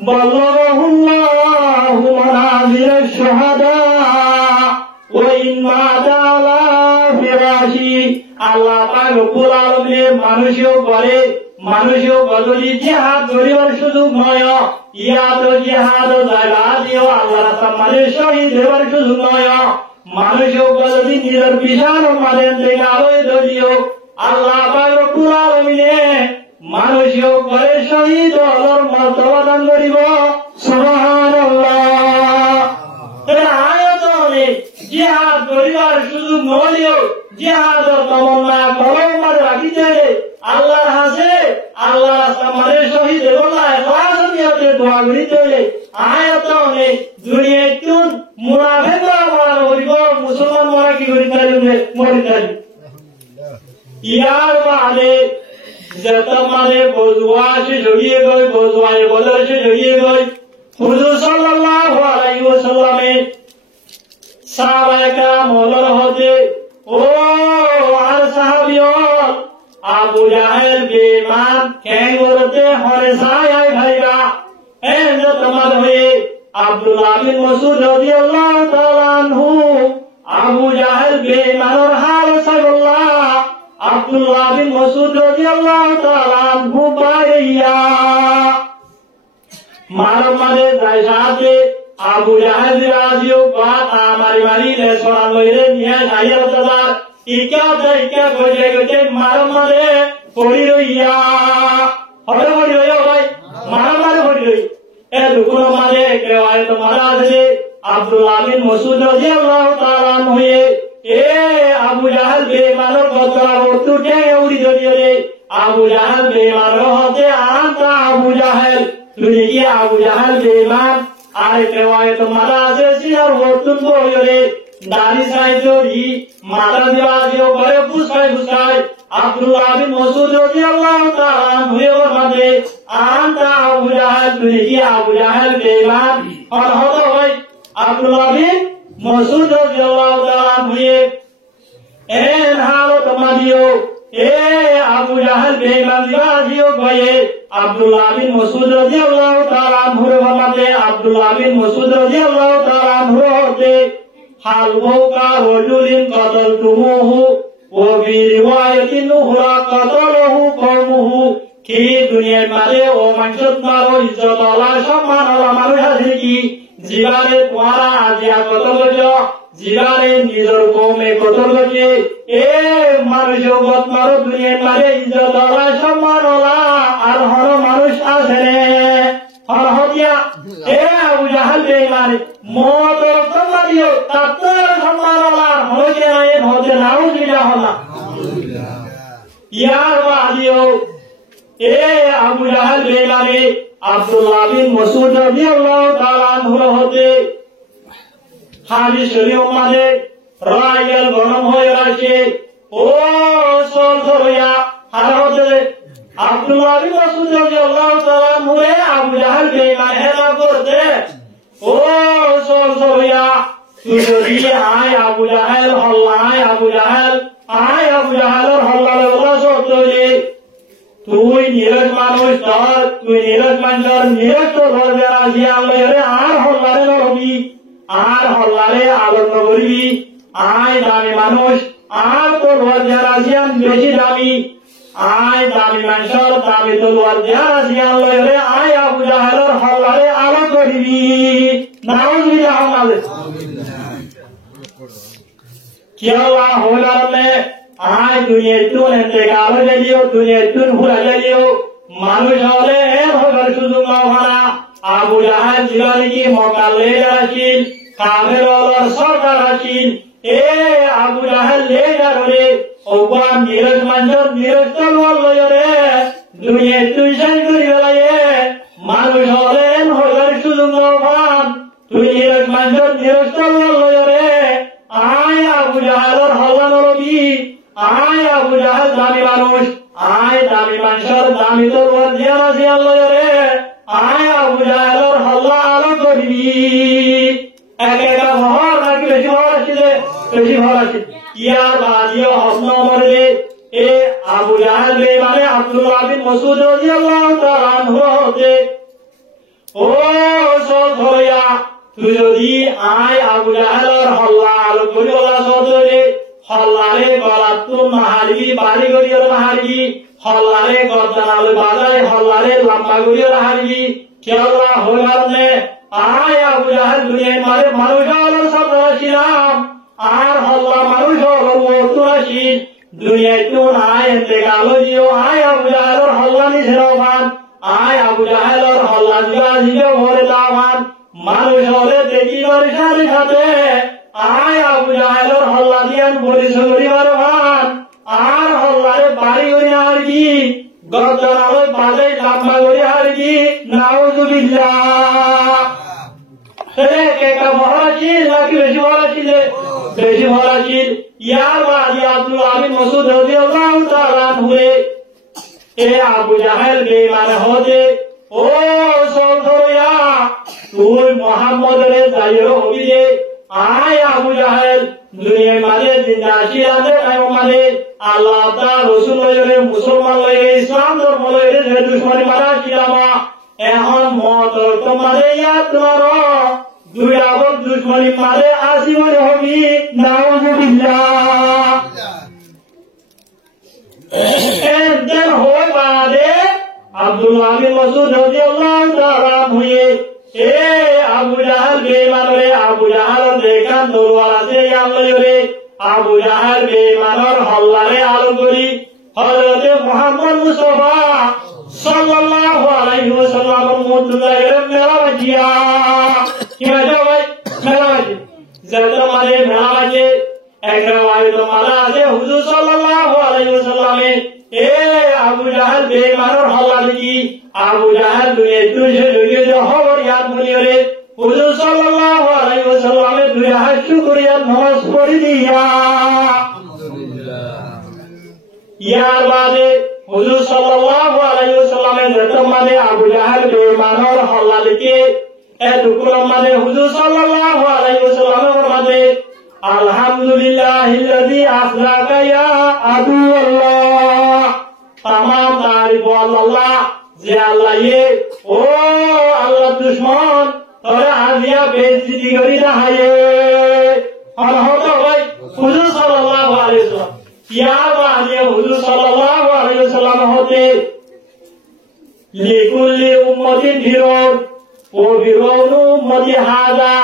বল্লাহুল্লাহু মানাজিরা الشهداء وإن مات على فراشه আল্লাহ পাক রব্বুল আলামিন মানুষও যদি জিহাদ করিবার সুযোগ নয় ইয়া তো জিহাদ জায়গা দিও আল্লাহ রাস্তায় মানে শহীদ হবার সুযোগ নয় মানুষও যদি নিজের বিশাল মানেন থেকে আলোয় ধরিও আল্লাহ পাক রব্বুল আলামিন মানুষও করে শহীদ হওয়ার মর্তবা দান করিব সুবহানাল্লাহ। আয়াতনে জিহাদ করিবার সুযোগ নলেও জিহাদ তমন্না কলম মাঝে রাখিতে আল্লাহর হাসে আল্লাহ রাস্তায় মানে শহীদ হওয়ার ইখলাস নিয়তে দোয়া করিতে আয়াতনে দুনিয়ায় কোন মুনাফিক মারা হইব মুসলমান মারা কি করিতে মরিতে ইয়ার বাদে যত মানে বজুয়া সে জড়িয়ে গই বজুয়ায় বদর সে জড়িয়ে গই হুজুর সাল্লাল্লাহু আলাইহি ওয়াসাল্লামে সাহাবায়ে কেরাম হলর হতে ও আর সাহাবিয়ত আবু জাহেল বেঈমান কেঙ্গরতে হরে সায়ায় ভাইরা এন তোমার হয়ে আব্দুল্লাহ বিন মাসউদ রাদিয়াল্লাহু তাআলা আনহু আবু জাহেল বেঈমানের হাল সাগল্লাহ আব্দুল্লাহ বিন মাসউদ রাদিয়াল্লাহু তাআলা আনহু পাইয়া মারমারে যাইতে আবু জাহেল রাজিও বাত মারি লে সোনা লইরে নিয়ে যাইয়া দাদা ইকা গজে মারমারে পড়ি রইয়া হবে পড়ি রইয়া ভাই মারমারে পড়ি রই এ দুগুলো মারে কেওয়ায় তো মারা আছে আব্দুল্লাহ বিন মাসউদ রাদিয়াল্লাহু তাআলা আনহু এ আবু জাহেল বেঈমানের কথা উঠতে উড়ি ধরিয়ে রে আবু জাহেল বেঈমানের হতে আনতা আবু জাহেল তুই কি আবু জাহেল বেঈমান আর কেওয়ায় তো মারা আছে সিয়ার উঠতে বইরে রে দাড়ি সাইজরি মাথা দিও করে ফুসকাই আব্দুল্লাহ বিন মাসউদ রাদিয়াল্লাহু তাআলা আনহু মাঝে আনতা আবু জাহেল তুই কি আবু জাহেল বেঈমান আর হতো ভাই আব্দুল্লাহ বিন মাসউদ রাদিয়াল্লাহু তাআলা আনহু এন হালত মাদিও এ আবু জাহেল বেঈমান দিও ভয়ে আব্দুল্লাহ বিন মাসউদ রাদিয়াল্লাহু তাআলা আনহু মাঝে আব্দুল্লাহ বিন মাসউদ রাদিয়াল্লাহু তাআলা আনহু হতে হাল কা রজুলিন কতলতুমুহু ওয়া ফি রিওয়ায়াতিন উখরা কতলহু কওমুহু কি দুনিয়ার মারে ও মানুষত মারো ইজ্জত আল্লাহ সম্মান আল্লাহ মানুষ আছে কি জীবনে তোমারা আজিয়া কতল গজ জীবনে নিজের কওমে কতল গজ এ মানুষ গত মারো দুনিয়ার মারে ইজ্জত আল্লাহ সম্মান আল্লাহ আর হর মানুষ আছে রে হর হতিয়া এ আবু জাহেল বেঈমান মওতর সম্মানিও তার সম্মান আল্লাহ হয়ে নাই হতে নাউজুবিল্লাহ নাউজুবিল্লাহ ইয়ার বাদিও এ আবু জাহেল বেঈমান আব্দুল্লাহ বিন মাসউদ রাদিয়াল্লাহু তাআলা আনহু হতে হাদিস শরীফ মানে রায়ল গরম হয়ে আছে ও সল ধরিয়া আর হতে আব্দুল্লাহ বিন মাসউদ রাদিয়াল্লাহু তাআলা আনহু আবু জাহেল বেঈমান হেলা করতে ও সল ধরিয়া তুই যদি আয় আবু জাহেল হল্লায় আবু জাহেল আয় আবু জাহেলের হল্লালে ওরা সত্যি তুই নিরজ মানুষ ধর তুই নিরজ মানুষ নিরজ তো ধর যারা জিয়া রে আর হল্লারে নরবি আর হল্লারে আলোচনা করবি আয় দামি মানুষ আর তোর ধর যারা জিয়া বেশি দামি আয় দামি মানুষের দামি তলোয়ার যারা জিয়া রে আয় আবু জাহেলের হল্লারে আলো করবি নাউজুবিল্লাহ क्या होलार में आय दुनिया तुन इंतकाल जलियो दुनिया तुन भूला जलियो मानुष होले होगर सुजुग मावना आबू जाहेल जीवन की मौका ले जाशिल काफिर और सरदार हाशिल ए आबू जाहेल ले जा रे ओबा नीरज मंजर नीरज तलवार लो रे दुनिया तुन शन करी वाला ये मानुष होले होगर सुजुग मावन तुन नीरज मंजर नीरज तलवार लो रे आय আবু জাহেলের হল্লা নরবি আয় আবু জাহেল দামি মানুষ আয় দামি মানুষের দামি তলোয়ার জিয়ানা জিয়াল রে আয় আবু জাহেলের হল্লা আলো করবি এক একটা ভর নাকি বেশি ভর আছে বেশি ভর আছে ইয়ার বাদিও হসন মরে এ আবু জাহেল বেঈমানে আব্দুল্লাহ বিন মাসউদ রাদিয়াল্লাহু তাআলা আনহু হতে ও সল ধরিয়া তুই যদি আয় আবু জাহেলের হল্লা আলো করি ওলা সদরে হল্লারে গলাত নাহারি বাড়ি করিও নাহারি হল্লারে গর্দান আলো বাজায় হল্লারে লম্বা করিও নাহারি কেলা হয়ে কারণে আয় আবু জাহেল দুনিয়ায় মারে মানুষ হলো সব ছিলাম আর হল্লা মানুষ হলো মতুরাশীল দুনিয়ায় তো আয় এতে কালো জিও আয় আবু জাহেলের হল্লা নিছেন আয় আবু জাহেলের হল্লা জিয়া জিও ভরে দাওয়ান মানুষ হলে দেখি মানুষের সাথে আয় আবু জাহেলের হল্লা দিয়ান পরিচয় করিবার ভান আর হল্লারে বাড়ি করি আর কি গর্জন আলো বাজে লম্বা করি আর কি নাউজুবিল্লাহ সেটা কে ভরা ছিল নাকি বেশি ভরা ছিল বেশি ভরা ছিল ইয়ার বাদি আব্দুল আমিন মসুদ রাদিয়াল্লাহু তাআলা হুয়ে এ আবু জাহেল বেঈমান হতে ও সলধরিয়া তুই মুহাম্মদের জায়র হবি রে আয় আবু জাহেল দুনিয়ার মাঝে জিন্দা ছিলাদের কায়ম মাঝে আল্লাহ তাআলা রাসূল লইরে মুসলমান লইরে ইসলাম ধর্ম লইরে যে দুশমনি মারা ছিলাম এখন মত তোমারে ইয়াদ করো দুই আবদ দুশমনি মাঝে আসিব হবি নাউজুবিল্লাহ এদের হয় বাদে আব্দুল আমিন মসুদ রাদিয়াল্লাহু তাআলা হুয়ে এ আবু জাহেল বেঈমানরে আবু জাহেল দেখান তলোয়ার আছে আল্লাহরে আবু জাহেল বেঈমানর হল্লারে আলো করি হযরত মুহাম্মদ মুস্তাফা সাল্লাল্লাহু আলাইহি ওয়াসাল্লামের মুদ্দায়ের মেলা বাজিয়া কি বাজে ভাই মেলা বাজে যেটা মানে মেলা বাজে একটা আয়াত মারা আছে হুজুর সাল্লাল্লাহু আলাইহি ওয়াসাল্লামে এ আবু জাহেল বেঈমানর হল্লা দেখি আবু জাহেল দুনিয়ায় তুই যে খবর ইয়াদ করিরে হুজুর সাল্লাল্লাহু আলাইহি ওয়াসাল্লামে দুই হাত শুকরিয়া নামাজ পড়ি দিয়া ইয়ার বাদে হুজুর সাল্লাল্লাহু আলাইহি ওয়াসাল্লামে যেটা মানে আবু জাহেল বেঈমানর হল্লা দেখি এ দুকুর মানে হুজুর সাল্লাল্লাহু আলাইহি ওয়াসাল্লামের মাঝে আলহামদুলিল্লাহিল্লাযী আখরাকা ইয়া আদু আল্লাহ तमाम तारीफ अल्लाह जे अल्लाह ये ओ अल्लाह दुश्मन तोरे आजिया बेइज्जती करी ना है और होता भाई हुजूर सल्लल्लाहु अलैहि वसल्लम यार बाजे हुजूर सल्लल्लाहु अलैहि वसल्लम होते लिकुल्ली उम्मतिन फिरौन ओ फिरौन उम्मती हादा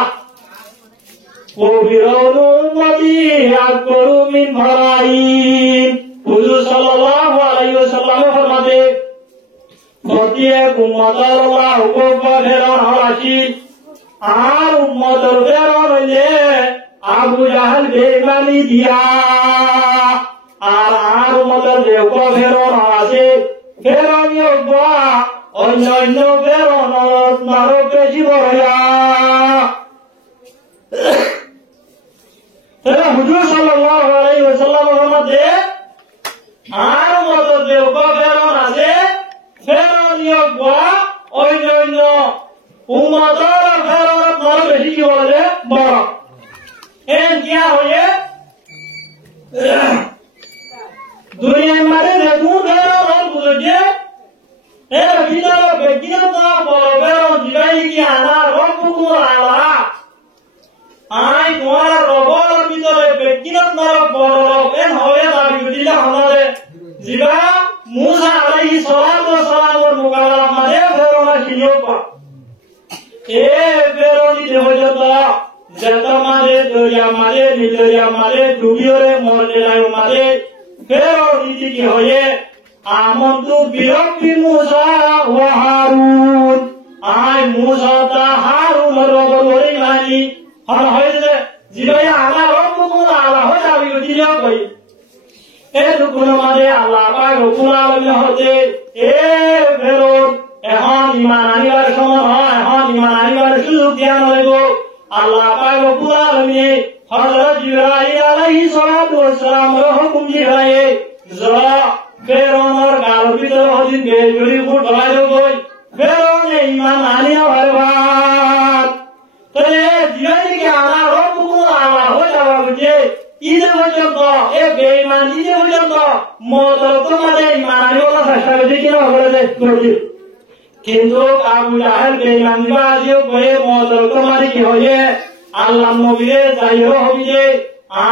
ओ फिरौन उम्मती अकबरु मिन फराइन হুজুর সাল্লাল্লাহু আলাইহি ওয়াসাল্লাম ফরমাতে গতিয়ে উম্মতের আল্লাহ হুকুম ফেরাউন হলাছি আর উম্মতের ফেরাউন হইলে আবু জাহেল বেঈমানি দিয়া আর উম্মতের যে হুকুম ফেরাউন হলাছে ফেরাউনি হবা অন্য ফেরাউন আরো বেশি বড়য়া তাহলে হুজুর সাল্লাল্লাহু আলাইহি ওয়াসাল্লাম ফরমাতে আর মত দেব ফেরাউন আছে ফেরাউনিও গো অন্য উম্মতের ফেরাউন বড় বেশি কি বলে বড় এন কি হয়ে দুনিয়ার মাঝে দেখুন ফেরাউন বুঝে এর ভিতরে ব্যক্তিগত বড় ফেরাউন জিগাই কি আনা রব্বুকুল আলা আই তোমার রবের ভিতরে ব্যক্তিগত বড় রব এন হবে দাবি দিলে আমারে জিবা মুসা আলাইহিস সালাতু ওয়াস সালামের মুকাররম মাঝে ফেরাউন কিনিওবা এ ফেরাউন দেবজত যেটা মাঝে দরিয়া মাঝে নিদরিয়া মাঝে ডুবিওরে মরতে যায় মাঝে ফেরাউন কি হয়ে আমন্তু বিরব্বি মুসা ওয়া হারুন আই মুসা তা হারুনের রবের ওরে মানি হন হইছে জিবাই আলা রব্বুকুল আলা হই দাবি দিলিও কই এ দুকুন মাঝে আল্লাহ পাক রব্বুল আলামিন হতে এ ফেরাউন এখন ঈমান আনিবার সময় হয় এখন ঈমান আনিবার সুযোগ দেয়া হইব আল্লাহ পাক রব্বুল আলামিন হযরত জিবরাইল আলাইহিস সালাতু ওয়াস সালামের হুকুম দিবায়ে যা ফেরাউনের গাল ভিতর হদিন বেজুরি ফুট ধরাই দেবই ফেরাউন ঈমান আনিয়া ভাইবাত তবে জিবাই কি আলা রব্বুকুল আলা হই যাওয়া বুঝে ইদে পর্যন্ত এ বেঈমান ইদে পর্যন্ত মত তোমাদের ঈমান আনিবার চেষ্টা করছে কিনা করে কিন্তু আবু জাহেল বেঈমান বাজিও কয়ে মতলব মারি কি হয়ে আল্লাহ নবীরে যাইও হবি যে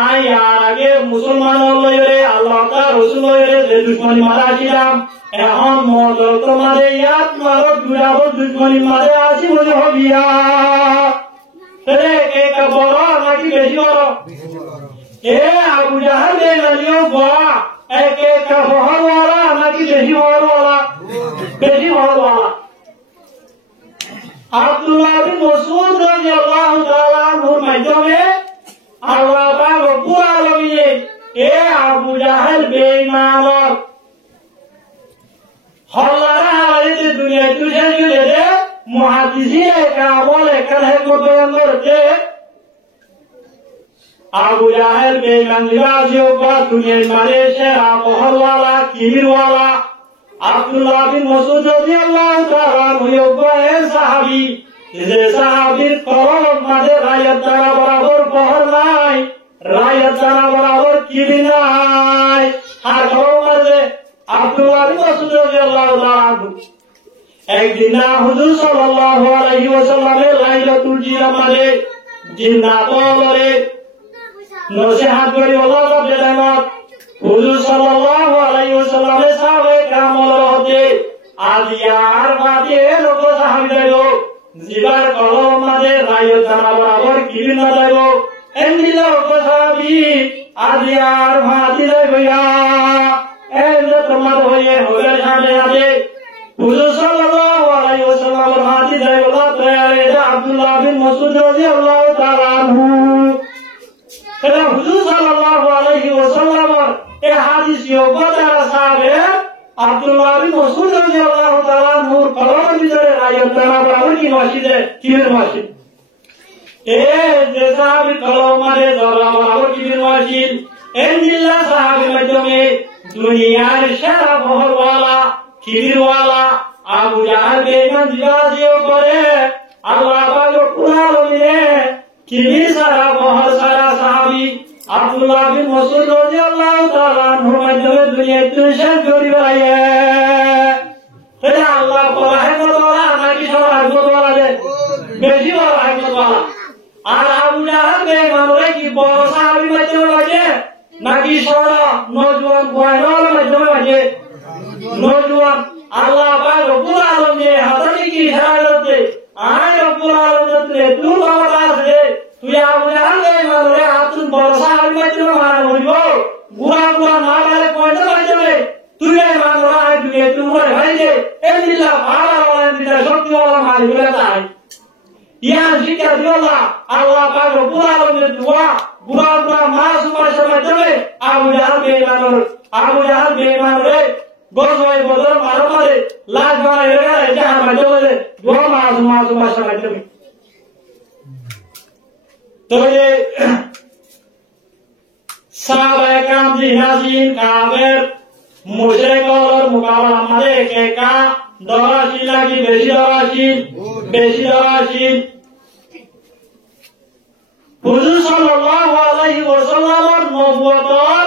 আই আর আগে মুসলমান লইরে আল্লাহ তাআলা রাসূল লইরে যে দুশমনি মারা ছিলাম এখন মতলব মারে ইয়াত মারো দুরাব দুশমনি মারে আসি বলে হবিয়া তে কে কা বড় নাকি বেশি বড় এ আবু জাহেল বেঈমানিও বড় একে কা বড় ওয়ালা নাকি বেশি বড় ওয়ালা বেশি বড় ওয়ালা আব্দুল্লাহ বিন মাসউদ রাদিয়াল্লাহু তাআলা আনহুর মাধ্যমে আল্লাহ পাক রব্বুল আলামিন এ আবু জাহেল বেঈমানর হল্লারা হালাতে দুনিয়া তুষে গেলে রে মুহাদ্দিসিনে কাবল এখানে বয়ান করতে আবু জাহেল বেঈমান লিবাসিও বা দুনিয়ার মারে সেরা বহরওয়ালা কিবিরওয়ালা আব্দুল্লাহ বিন মাসউদ রাদিয়াল্লাহু তাআলা হুয়ুবায়ে সাহাবী যে সাহাবীর কলম মাঝে রায়াত দ্বারা বরাবর বহর নাই রায়াত দ্বারা বরাবর কিবি নাই আর কলম মাঝে আব্দুল্লাহ বিন মাসউদ রাদিয়াল্লাহু তাআলা একদিন হুজুর সাল্লাল্লাহু আলাইহি ওয়াসাল্লামের লাইলাতুল জিনা মাঝে জিন্নাতরে নসিহত করি আল্লাহ বেদানত হুজুর সাল্লাল্লাহু আলাইহি ওয়াসাল্লামের সাহাবে কামল হতে আজিয়ার বাদে লোক সাহাবীদের জিবার কলম মাঝে রায়ত জানা বরাবর কিবিন না দেব এমনি লোক সাহাবী আজিয়ার ভাতি দেবয়া এমনি তোমার হয়ে হলে সামনে আছে হুজুর সাল্লাল্লাহু আলাইহি ওয়াসাল্লামের ভাতি দেবলা তৈরি আব্দুল্লাহ বিন মাসউদ রাদিয়াল্লাহু তাআলা আনহু হুজুর সাল্লাল্লাহু আলাইহি ওয়াসাল্লামের এই হাদিসিও বাতারা সাহাবে আব্দুল্লাহ বিন মাসউদ রাদিয়াল্লাহু তাআলা নূর কলমের ভিতরে রায়ত দ্বারা বরাবর কি মসজিদে কিবির মসজিদ এ যে সাহাবী কলম মারে দ্বারা বরাবর কিবির মসজিদ এন্দিল্লাহ সাহাবীর মাধ্যমে দুনিয়ার সেরা বহরওয়ালা কিবিরওয়ালা আবু জাহেল বেঈমান জিবাজিও করে আল্লাহ পাক রব্বুল আলামিন কিবির সারা বহর সারা সাহাবী আব্দুল্লাহ বিন মাসউদ রাদিয়াল্লাহু তাআলা আনহুর মাধ্যমে দুনিয়ায় তুষার করি বাড়াইয়ে তাই আল্লাহ বলা হেমতওয়ালা নাকি সবার বলা যে বেশি বলা হেমতওয়ালা আর আবু জাহেল বেঈমানরে কি বড় সাহাবীর মাধ্যমে বাজে নাকি সরা নওজোয়ান বয়নার মাধ্যমে বাজে নওজোয়ান আল্লাহ পাক রব্বুল আলামিন হাদানি কি হারাতে আয় রব্বুল আলামিন তুই বাবা আছে তুই আবু জাহেল বেঈমানরে আতুন বড় সাহাবীর মাধ্যমে মারা হইব গুরা গুরা না মারে কয়টা বাজবে তুই বেঈমানরা আয় দুনিয়া তুই ভাইছে এদিলা ভাড়া ওয়ালা দিলা শক্তি ওয়ালা মারি বলে তাই ইয়া জিকা দিওলা আল্লাহ পাক রব্বুল আলামিন দোয়া গুরা গুরা মাসুমার মাধ্যমে আবু জাহেল বেঈমানরে গজওয়ে বদর মারো মারে লাজ মারে এরা জাহান মাধ্যমে দোয়া মাসুমার মাধ্যমে তো ये साहबाए काम जिहाजीन काफिर मुशरिक और मुकाबला मारे के का दराशील की बेशी दराशील हुजूर साल्लाल्लाहु अलैहि ওয়াসাল্লামের নবুয়তর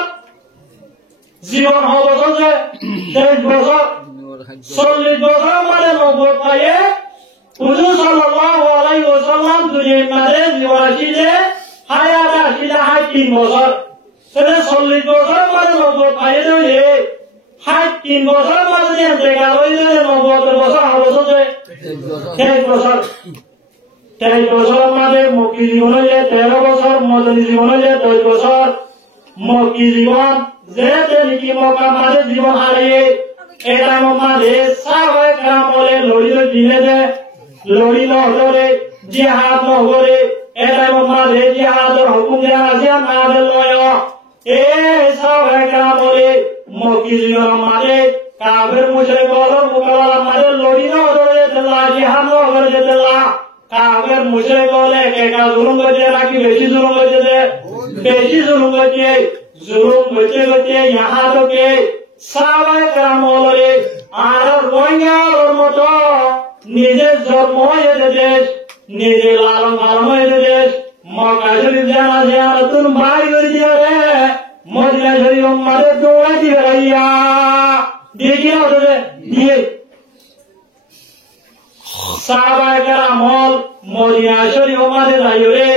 জীবন হবছর যে 23 বছর 40 বছর মানে নবুয়ত পায়ে হুজুর সাল্লাল্লাহু আলাইহি ওয়াসাল্লাম দুনিয়ার মাঝে জীবনাশীলে হায়াত আসিলে 3 বছর সেটা 40 বছর মানে নবুয়ত পায়ে রইলে 3 বছর মানে দেখা রইলে নবুয়তের বছর হবছর যে 23 বছর 23 বছর মানে মক্কি জীবন হইলে 13 বছর মদনী জীবন হইলে 10 বছর মক্কি জীবন যে নাকি মক্কা মাঝে জীবন হারিয়ে এটা মাঝে সাহাবায়ে কেরাম বলে লড়িলে দিনে দে লড়ি নহরে জিহাদ নহরে এটা মাঝে জিহাদের হুকুম দেয়া আছে না লয় এ সাহাবায়ে কেরাম বলে মক্কি জীবন মাঝে কাফের মুশরিক বলর মোকাবেলা মাঝে লড়ি নহরে দিল্লাহ জিহাদ নহরে দিল্লাহ কাফের মুশরিক বলে একা জুলুম করতে নাকি বেশি জুলুম করতে দে বেশি জুলুম করতে यहाँ तो के साबाए कराम बोले आर रोहिंग्या और मतो निजे जन्म ये देश निजे लालन पालन ये देश मक्का शरीफ जाना ज़ियारतुन बारी कर दिया रे मदीना शरीफ हमारे दोड़ा दिया रहिया देखिए उधर ये সাহাবায়ে কেরাম হল মদিনা শরীফ মাঝে যাইরে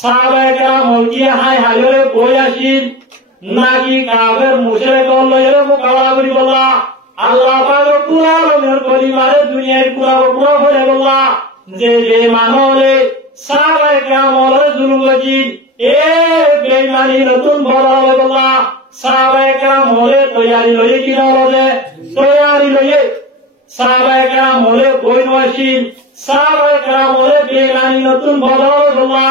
সাহাবায়ে কেরাম হল কি হাই হাইরে বই আসিল নাকি কাফের মুশরিক লইরে মোকাবেলা করি বলা আল্লাহ পাক রব্বুল আলামিনের পরিবারে দুনিয়ার পুরা হয়ে বলা যে মানুষে সাহাবায়ে কেরাম হল জুলুম করিল এ বেঈমানি নতুন বড় বলা সাহাবায়ে কেরাম হলে তৈয়ারি লইয়ে কি হলে তৈয়ারি লইয়ে সাহাবায়ে কেরাম হলে বই নসিল সাহাবায়ে কেরাম হলে বেঈমানি নতুন বড় বলা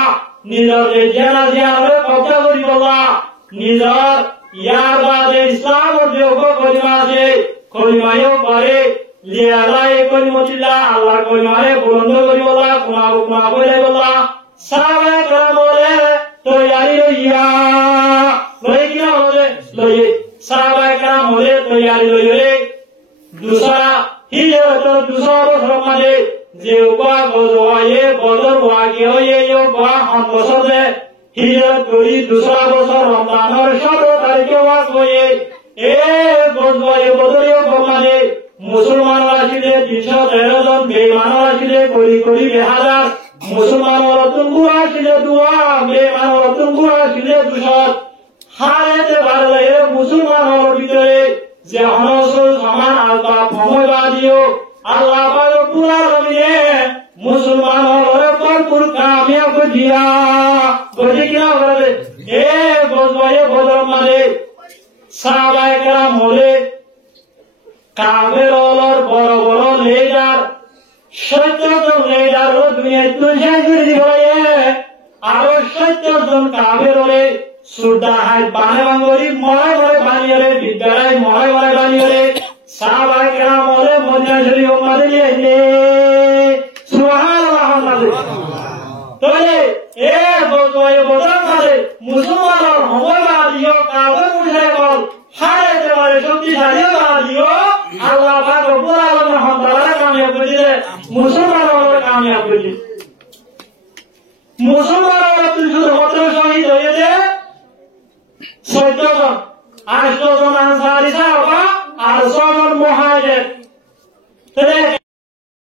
নিজের জানা জিয়ারে কথা করি বলা নিজের ইয়ার বাদে ইসলামের যে কলিমা আছে কলিমায়ও করে লিয়ালাই কলিমতিল্লাহ আল্লাহর কলিমারে বুলন্দ করি বলা কুনা বলে বলা সাহাবায়ে কেরাম হলে তৈয়ারি লইয়া লই কি হলে লই সাহাবায়ে কেরাম হলে তৈয়ারি লইরে दूसरा हिजरत दूसरा बছর মাঝে যে উবা গজওয়ায়ে বদর ওয়াকে হয়ে উবা हम বছর দে হিজরত করি दूसरा বছর রমজানের 17 তারিখে ওয়াজ হয়ে এ গজওয়ায়ে বদরিও মাঝে মুসলমানরা ছিল 313 জন বেঈমানরা ছিল কোটি হাজার মুসলমানরা তুঙ্গুরা ছিল দুয়া বেঈমানরা তুঙ্গুরা ছিল 200 হারেতে বাড়লে মুসলমানদের ভিতরে যে হনসল সমান আলতা ফময়বাদিও আল্লাহ পাক রব্বুল আলামিন মুসলমানদের ভরপুর কামিয়াব দিয়া বুঝি কিনা বলে এ গজওয়ায়ে বদর মানে সাহাবায়ে কেরাম হলে কাফেরদের বড় বড় লিডার 70 জন লিডার দুনিয়ায় তুলজাই করে দিবয়ে আর 70 জন কাফের হলে সুদা হাই বানে বাঙ্গরি মরে বানিয়ে বিদ্যারাই মরে বানিয়ে সাহাবায়ে কেরাম হলে মদিনা শরীফ মাঝে নিয়ে সুবহানাল্লাহ মাঝে তবে এ গজওয়ায়ে বদর মাঝে মুসলমানদের হবে বাদিও কাফের মুশরিক হল হারাতে পারে শক্তিশালী বাদিও আল্লাহ পাক রব্বুল আলামিন হন্তারা কামিয়াব করে মুসলমানদের কামিয়াব করে মুসলমানরা শুধু 17 শহীদ হয়েছে 14 জন 8 জন আনসারী সাহাবা আর 6 জন মুহাজির তাহলে